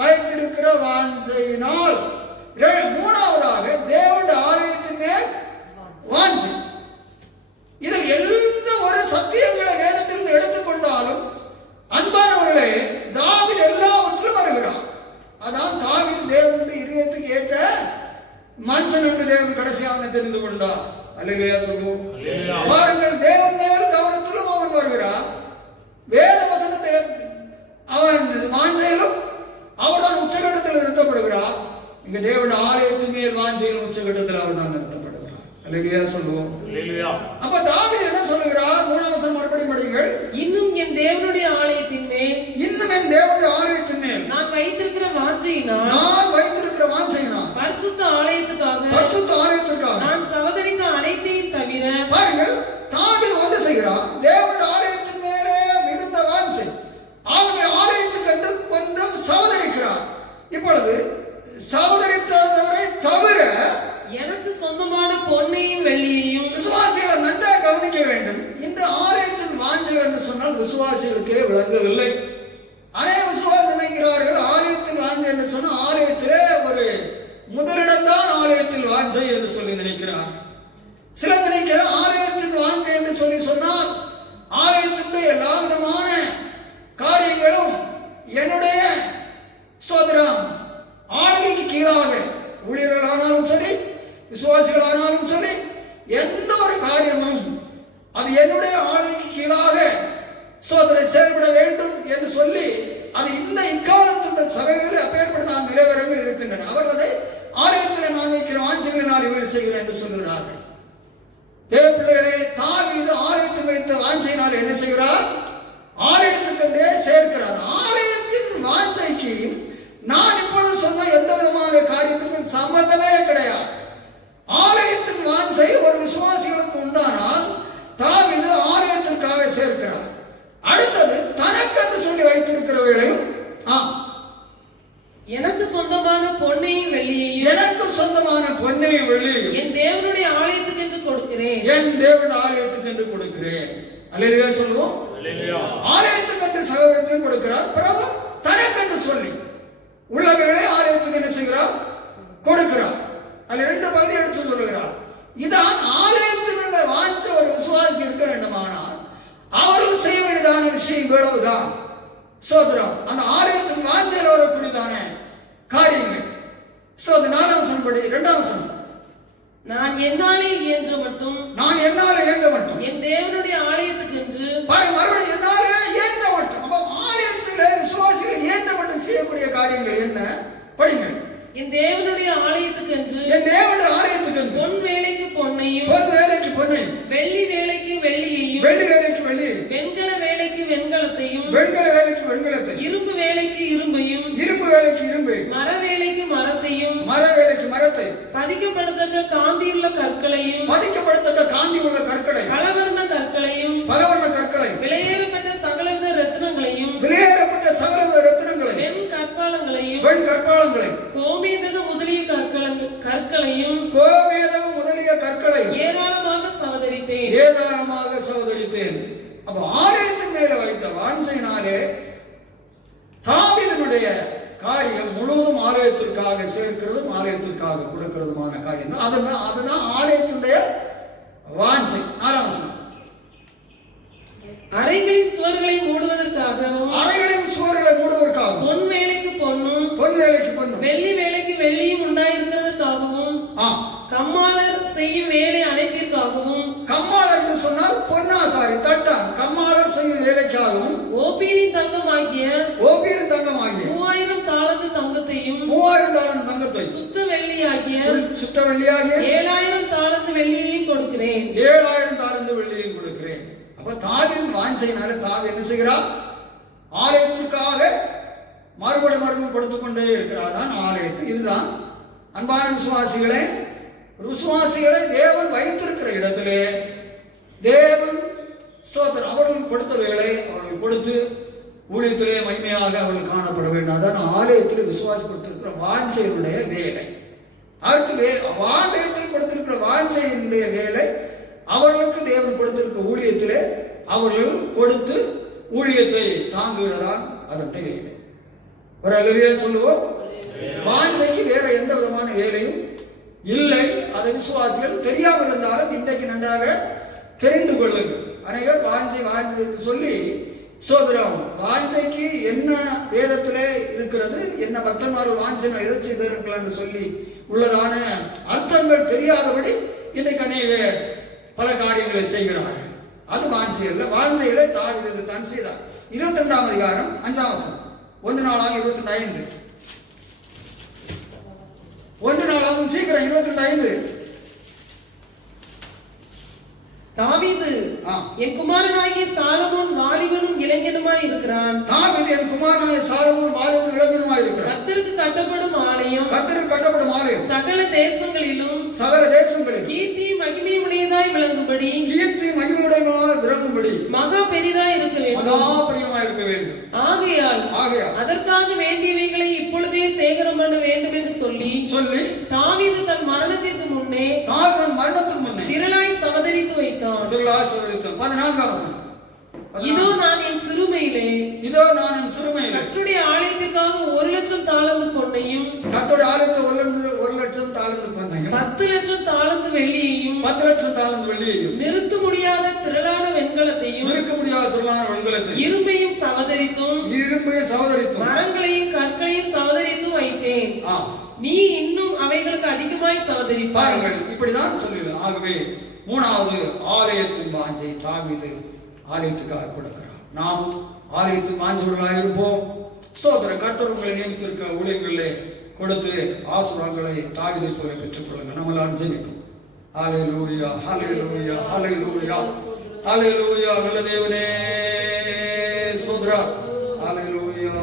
வைத்திருக்கிற வாஞ்சையினால், மூணாவதாக தேவனுடைய ஆலயத்தின் மேல் வாஞ்சை. இதில் எந்த ஒரு சத்தியங்களை வேதத்தில் எடுத்துக்கொண்டாலும் அன்பானவர்களே, தாவீது எல்லாவற்றிலும் வருகிறார். அதான் தாவீது தேவனுடைய இதயத்துக்கு ஏற்ற மனுஷனுக்கு தேவன் கடைசியாக தெரிந்து கொண்டார். அல்லேலூயா சொல்லுவோம். பாருங்கள், தேவன் மேல் கவனத்திலும் அவன் வருகிறார். வேத வசனத்தை அவன் வாஞ்சையிலும் அவர்தான் உச்சகட்டத்தில் நிறுத்தப்படுகிறார். இங்க தேவனுடைய ஆலயத்தின் மேல் வாஞ்சையிலும் உச்சகட்டத்தில் அவர் தான் நிறுத்தப்படுகிறார். அல்லேலூயா சொல்லுவோம். அப்ப தாவீது என்ன சொல்லுகிறார்? 3ஆம் வசனம் மறுபடியும் படியுங்கள். இன்னும் என் தேவனுடைய ஆலயத்தின் மேல் நான் வைத்திருக்கிற வாஞ்சையினால் பரிசுத்த ஆலயத்துக்காக நான் சவதரித்த அனைத்தையும் தவிர. பாருங்கள், தாவீது வந்து செய்கிறார் தேவனுடைய ஆலயத்தின் மேலே மிகுந்த வாஞ்சை. ஆகவே ஆலயத்துக்கு என்று கொஞ்சம் சவதரிக்கிறார். இப்பொழுது சவதரித்தவரை தவிர எனக்கு சொந்தமான பொன்னையும் வெள்ளியையும். விசுவாசிகளை நன்றாக கவனிக்க வேண்டும். இந்த ஆலயத்தின் வாஞ்சைகள் என்று சொன்னால் விசுவாசிகளுக்கே விளங்கவில்லை. அநேக விசுவாசி நினைக்கிறார்கள் ஆலயத்தில் வாஞ்சை என்று சொன்னால் ஆலயத்திலே ஒரு முதலிடம்தான் ஆலயத்தில் வாஞ்சை என்று சொல்லி நினைக்கிறார். சிலர் நினைக்கிற ஆலயத்தின் வாஞ்சை என்று சொல்லி சொன்னால் ஆலயத்தினுடைய எல்லா விதமான காரியங்களும் என்னுடைய ஸ்தோத்திரம் ஆளுகைக்கு கீழாக, ஊழியர்களானாலும் சரி விசுவாசிகளானாலும் சரி, எந்த ஒரு காரியமும் அது என்னுடைய ஆளுகைக்கு கீழாக ஸ்தோத்திரம் செயல்பட வேண்டும் என்று சொல்லி அது இந்த இக்காலத்துடைய சபைகளில் அப்பேற்பட்ட நிலவரங்கள் இருக்கின்றன. அவர்கள் அதை ஆலயத்தில் நான் வைக்கிற வாஞ்சைகளை நான் இவர்கள் செய்கிறேன் என்று சொல்லுகிறார்கள். தேவ பிள்ளைகளை தாவீது ஆலயத்தில் வைத்த வாஞ்சையினால் என்ன செய்கிறார்? ஆலயத்துக்கு சேர்க்கிறார். ஆலயத்தின் வாஞ்சைக்கு நான் இப்பொழுது சொன்ன எந்த விதமான காரியத்துக்கும் சம்பந்தமே கிடையாது. ஆலயத்தின் வாஞ்சை ஒரு விசுவாசிகளுக்கு உண்டானால் தாவீது ஆலயத்திற்காக சேர்க்கிறார். அடுத்தது தனக்கென்று சொல்லி வைத்திருக்கிறவர்களையும் எனக்கு சொந்தமான பொன்னையும் வெள்ளியையும் என் தேவனுடைய ஆலயத்துக்கு என்று கொடுக்கிறேன். அல்லேலூயா சொல்லுவோம். ஆலயத்துக்கு என்று சகோதரத்தையும் கொடுக்கிறார். பிறகு தனக்கென்று சொல்லி உள்ளவர்களை ஆலயத்துக்கு என்ன செய்கிறார்? கொடுக்கிறார். அதில் 2 பகுதி எடுத்து சொல்லுகிறார். இதான் ஆலயத்தினுடைய வாஞ்சை ஒரு விசுவாசிக்கு இருக்க வேண்டுமானால் அவர்கள் செய்ய வேண்டியதான விஷயம் இவ்வளவுதான். ஸ்தோத்திரம். அந்த ஆலயத்தின் வாஞ்சையில் வரக்கூடியதான காரியங்கள். ஸ்தோத்திரம். 4ஆம் வசனம் படி. 2ஆம் வசனம். நான் என்னாலே இயன்ற மட்டும் என் தேவனுடைய ஆலயத்துக்கு என்று. மறுபடியும் என்னாலே இயன்ற மட்டும். அப்ப ஆலயத்திலே விசுவாசிகள் இயன்ற மட்டும் செய்யக்கூடிய காரியங்கள் என்ன? படிங்கள். என் தேவனுடைய ஆலயத்துக்கு என்று பொன் வேலைக்கு பொன்னையும் வெள்ளி வேலைக்கு வெள்ளியையும் வெண்கல வேலைக்கு வெண்கலத்தையும் இரும்பு வேலைக்கு இரும்பையும் மர வேலைக்கு மரத்தையும் பதிக்கப்படத்தக்க காந்தியுள்ள கற்களையும் பலவர்ண கற்களையும் விலையேறப்பட்ட சகலவித ரத்தினங்களையும் வெண்கற்பாலங்களையும் கோமேதக முதலிய கற்களையும் ஏராளமாக சவதரித்தேன். அப்ப ஆலயத்தின் மேல வைத்த வாஞ்சையினாலே தாவீதுடைய காரியம் முழுவதும் ஆலயத்திற்காக சேர்க்கிறதும் ஆலயத்திற்காக கொடுக்கிறதுமான காரியம். அதுதான் ஆலயத்தினுடைய வாஞ்சை. 6ஆம் வசனம். அறைகளின் சுவர்களை மூடுவதற்காகவும் பொன் வேலைக்கு பொன்னும் வெள்ளி வேலைக்கு வெள்ளியும் உண்டாயிருக்கிறதற்காகவும் கம்மாளர் செய்யும் வேலை அனைத்திற்காகவும். கம்மாளர் என்று சொன்னால் பொன்னாசாரி தட்டான். கம்மாளர் செய்யும் வேலைக்காகவும் ஓப்பீரின் தங்கமாகிய 3000 தாலந்து தங்கத்தையும் சுத்த வெள்ளியாகிய 7000 தாலந்து வெள்ளியையும் கொடுக்கிறேன். அப்ப தாவீதின் வாஞ்சையினால தாவீது என்ன செய்கிறார்? ஆலயத்திற்காக மறுபடியும் கொடுத்துக் கொண்டே இருக்கிறார் தான் ஆலயத்தில். இதுதான் அன்பான விசுவாசிகளே, தேவன் வைத்திருக்கிற இடத்திலே தேவன் ஸ்தோத்திரம் அவர்கள் கொடுத்த வேலை அவர்கள் கொடுத்து ஊழியத்திலே மகிமையாக அவர்கள் காணப்பட வேண்டும். அதான் ஆலயத்தில் விசுவாசி கொடுத்திருக்கிற வாஞ்சையினுடைய வேலை. அதற்கு ஆலயத்தில் கொடுத்திருக்கிற வாஞ்சையினுடைய வேலை அவர்களுக்கு தேவன் கொடுத்திருக்கிற ஊழியத்திலே அவர்கள் கொடுத்து ஊழியத்தை தாங்குகிறான். அதனுடைய வேலை ஒரு அல்லையா சொல்லுவோம். வாஞ்சைக்கு வேற எந்த விதமான வேலையும் இல்லை. அதை விசுவாசிகள் தெரியாமல் இருந்தாலும் இன்றைக்கு நன்றாக தெரிந்து கொள்ளுங்கள். அனைவர் வாஞ்சை சொல்லி சோதரம் வாஞ்சைக்கு என்ன வேதத்திலே இருக்கிறது, என்ன பக்தன்மார்கள் வாஞ்சை எதை செய்திருக்கலாம் சொல்லி உள்ளதான அர்த்தங்கள் தெரியாதபடி இன்றைக்கு அநேகர் பல காரியங்களை செய்கிறார்கள். அது வாஞ்சை அல்ல. வாஞ்சைகளை தாவீது தான் செய்தார். 22ஆம் அதிகாரம் 5ஆம் வசனம். 1 நாளாகும் 22:5. 1 நாளாகும் சீக்கிரம் 22:5. தாவீது என் குமாரனாகிய சாலமோன் வாலிபனும் இளைஞனுமாய் இருக்கிறான். தாவீது என் குமாரனாகிய சாலமோன் வாலிபனும் இளைஞனுமாய் இருக்கிறான். கர்த்தருக்கு கட்டப்படும் ஆலயம் சகல தேசங்களிலும் கீர்த்தி மகிமையுடையதாய் விளங்கும்படி மகா பெரிதாய் இருக்க வேண்டும். ஆகையால் அதற்காக வேண்டியவைகளை இப்பொழுதே சேகரம் பண்ண வேண்டும் என்று சொல்லி தாவீது தன் மரணத்திற்கு முன்னே திரளாய் சவதரித்து வைத்தான். 14ஆம் வசனம். இதோ நான் என் சிறுமையிலே கர்த்தருடைய ஆலயத்திற்காக 1,00,000 தாலந்து பொன்னையும் 1,00,000 தாலந்து பொன்னையும் 10,00,000 தாலந்து வெள்ளியையும் நிறுத்த முடியாத திரளான வெண்கலத்தையும் இரும்பையும் சவதரித்தும் மரங்களையும் கற்களையும் சவதரித்தும் வைத்தேன். நீ இன்னும் அவைகளுக்கு அதிகமாய் சவதரிப்பார்கள். இப்படிதான் சொல்லுங்கள். ஆகவே 3வது ஆலயத்தின் வாஞ்சை தாவீது ஆலயத்துக்காக கொடுக்கிறார். நாம் ஆலயத்து வாஞ்சவர்களாக இருப்போம். ஸ்தோத்திர கர்த்தர் உங்களை நியமித்திருக்க ஊழியங்களிலே கொடுத்து ஆசீர்வாதங்களை தாவீதை போல பெற்றுக் கொள்ளுங்கள். நம்ம எல்லாரும் ஜெபிப்போம். ஹல்லேலூயா, ஹல்லேலூயா, ஹல்லேலூயா, ஹல்லேலூயா. நல்ல தேவனே ஸ்தோத்திர. ஹல்லேலூயா,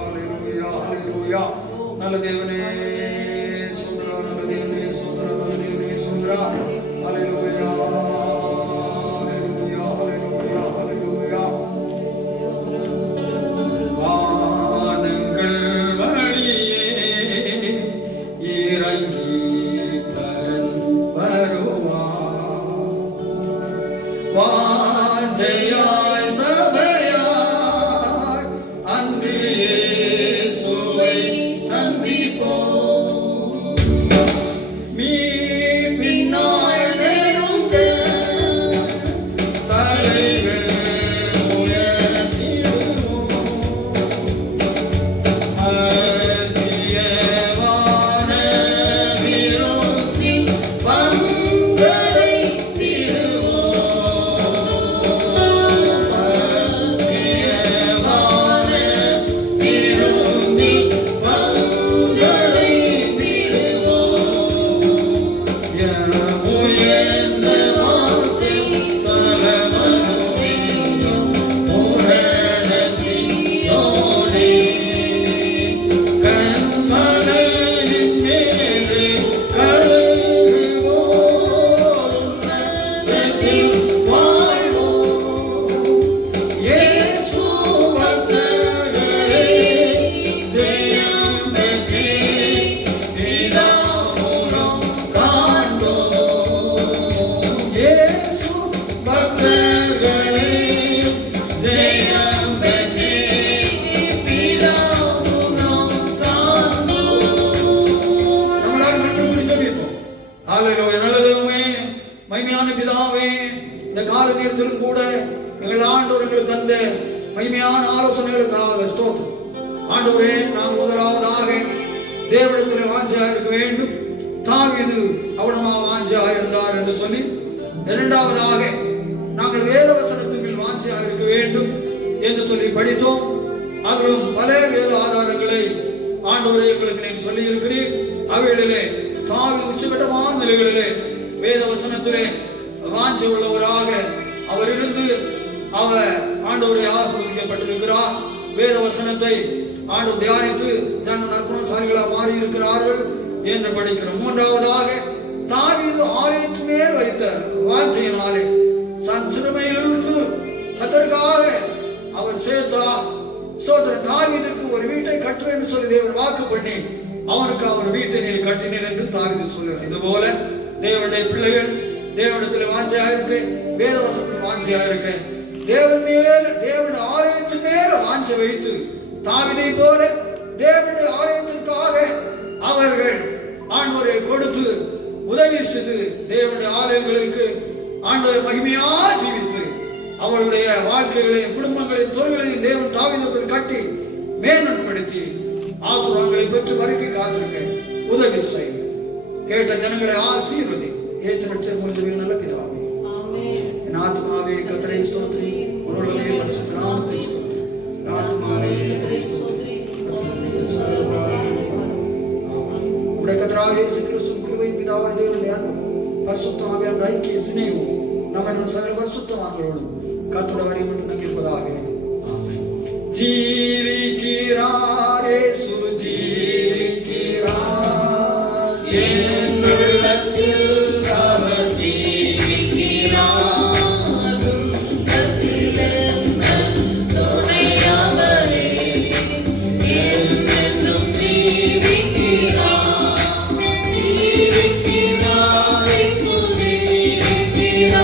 ஹல்லேலூயா, ஹல்லேலூயா. நல்ல தேவனே ஸ்தோத்திர, நல்ல தேவனே ஸ்தோத்திர, நல்ல தேவனே ஸ்தோத்திர. ஹல்லேலூயா, ஹல்லேலூயா, ஹல்லேலூயா, ஹல்லேலூயா. வானங்கள் வழியே இறங்கி வாஞ்சையாய் சபையாய் அன்று இயேசுவை சந்திப்போம். பின்னாய் நெருங்க தலைகள் உயர்த்திடுவோம். அத்தியவான விரோதி பங்களை மகிமையான பிதாவே, இந்த கால நேரத்திலும் கூட எங்கள் ஆண்டவர்களுக்கு தந்த மகிமையான ஆலோசனைகளுக்காக ஸ்தோத்திரம். ஆண்டவரே, நாம் முதலாவதாக தேவனிடத்தில் வாஞ்சையாக இருக்க வேண்டும். தாவீது அவனமாக வாஞ்சையாக இருந்தார் என்று சொல்லி, இரண்டாவதாக நாங்கள் வேத வசனத்தின் மேல் வாஞ்சையாக இருக்க வேண்டும் என்று சொல்லி படித்தோம். அதிலும் பல வேத ஆதாரங்களை ஆண்டவரே எங்களுக்கு நீங்கள் சொல்லி இருக்கிறீர். அவைகளிலே தாவீது உச்சகட்டமான நிலைகளிலே வேத வசனத்திலே வாஞ்சை உள்ளவராக அவர் இருந்து அவர் ஆண்டவரை ஆசீர்வதிக்கப்பட்டிருக்கிறார். வேத வசனத்தை ஆண்டவர் தியானித்து ஜன நற்குணசாலிகளாக மாறி இருக்கிறார்கள் என்று படிக்கிறோம். மூன்றாவதாக தாவீது ஆலயத்து மேல் வைத்த வாஞ்சையினாலே தன் சிறுமையிலிருந்து அதற்காக அவர் சேர்த்தா சோதர தாவீதுக்கு ஒரு வீட்டை கட்டுவேன் என்று சொல்லி தேவன் வாக்கு பண்ணி அவனுக்கு அவர் வீட்டை நீர் கட்டினீர் என்று தாவீது சொல்லுவார். இது போல தேவனுடைய பிள்ளைகள் தேவனிடத்தில் வாஞ்சையா இருக்கு, வேத வசனத்தில் வாஞ்சையா இருக்கு, தேவன் மேல் தேவனுடைய ஆலயத்தின் மேல வாஞ்சை வைத்து தாவீதை போல தேவனுடைய ஆலயத்திற்காக அவர்கள் ஆண்டவரை கொடுத்து உதவி செய்து தேவனுடைய ஆலயங்களுக்கு ஆண்டவர் மகிமையா ஜீவித்து அவருடைய வாழ்க்கைகளையும் குடும்பங்களையும் தொழில்களையும் தேவன் தாவீதுக்குள் கட்டி மேன்மைப்படுத்தி ஆசீர்வாதங்களை பெற்று வருகை காத்திருக்க உதவி செய்ய கேட்ட ஜனங்களை ஆசீர்வதி. இயேசு ரட்சகர் மூலமாக நல்ல பிதாவே, என் ஆத்மாவே கர்த்தரை ஸ்தோத்திரி, உன்னோடே பரிசுத்த நாமத்தை ஸ்தோத்திரி. என் ஆத்மாவே கர்த்தரை ஸ்தோத்திரி, உடைய கர்த்தராகிய இயேசு கிறிஸ்துவின் கிருபை பிதாவாகிய தேவனுடைய அன்பும் பரிசுத்த ஆவியானவருடைய ஐக்கிய சிநேகமும் நம்ம சகல பரிசுத்தவான்களோடும் கர்த்தருடைய வரை மட்டும் இருப்பதாக. ஜீவிக்கிறார் இயேசு ஜீவிக்கிறார், என் உள்ளத்தில் அவர் ஜீவிக்கிறார். துன்பத்தில் என் துணையவரே, என்றென்றும் ஜீவிக்கிறார். ஜீவிக்கிறார் இயேசு ஜீவிக்கிறார்,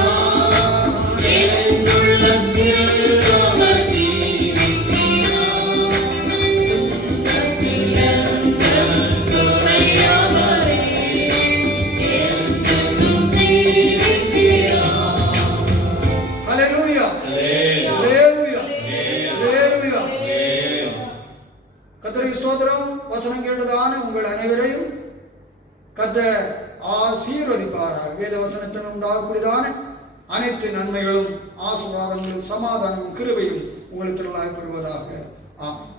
என் உள்ளத்தில் அவர் ஜீவிக்கிறார். துன்பத்தில் என் துணையவரே, என்றென்றும் ஜீவிக்கிறார். ஹல்லேலூயா, ஹல்லேலூயா, ஹல்லேலூயா. கர்த்தருக்கு ஸ்தோத்திரம். வசனம் கேட்டதான உங்கள் அனைவரையும் கர்த்தர் ஆசீர்வதிப்பாராக. வேத வசனத்தில் உண்டாகக்கூடியதான அனைத்து நன்மைகளும் ஆசீர்வாதங்களும் சமாதானமும் கிருபையும் உங்களுக்கு பெறுவதாக. ஆமென்.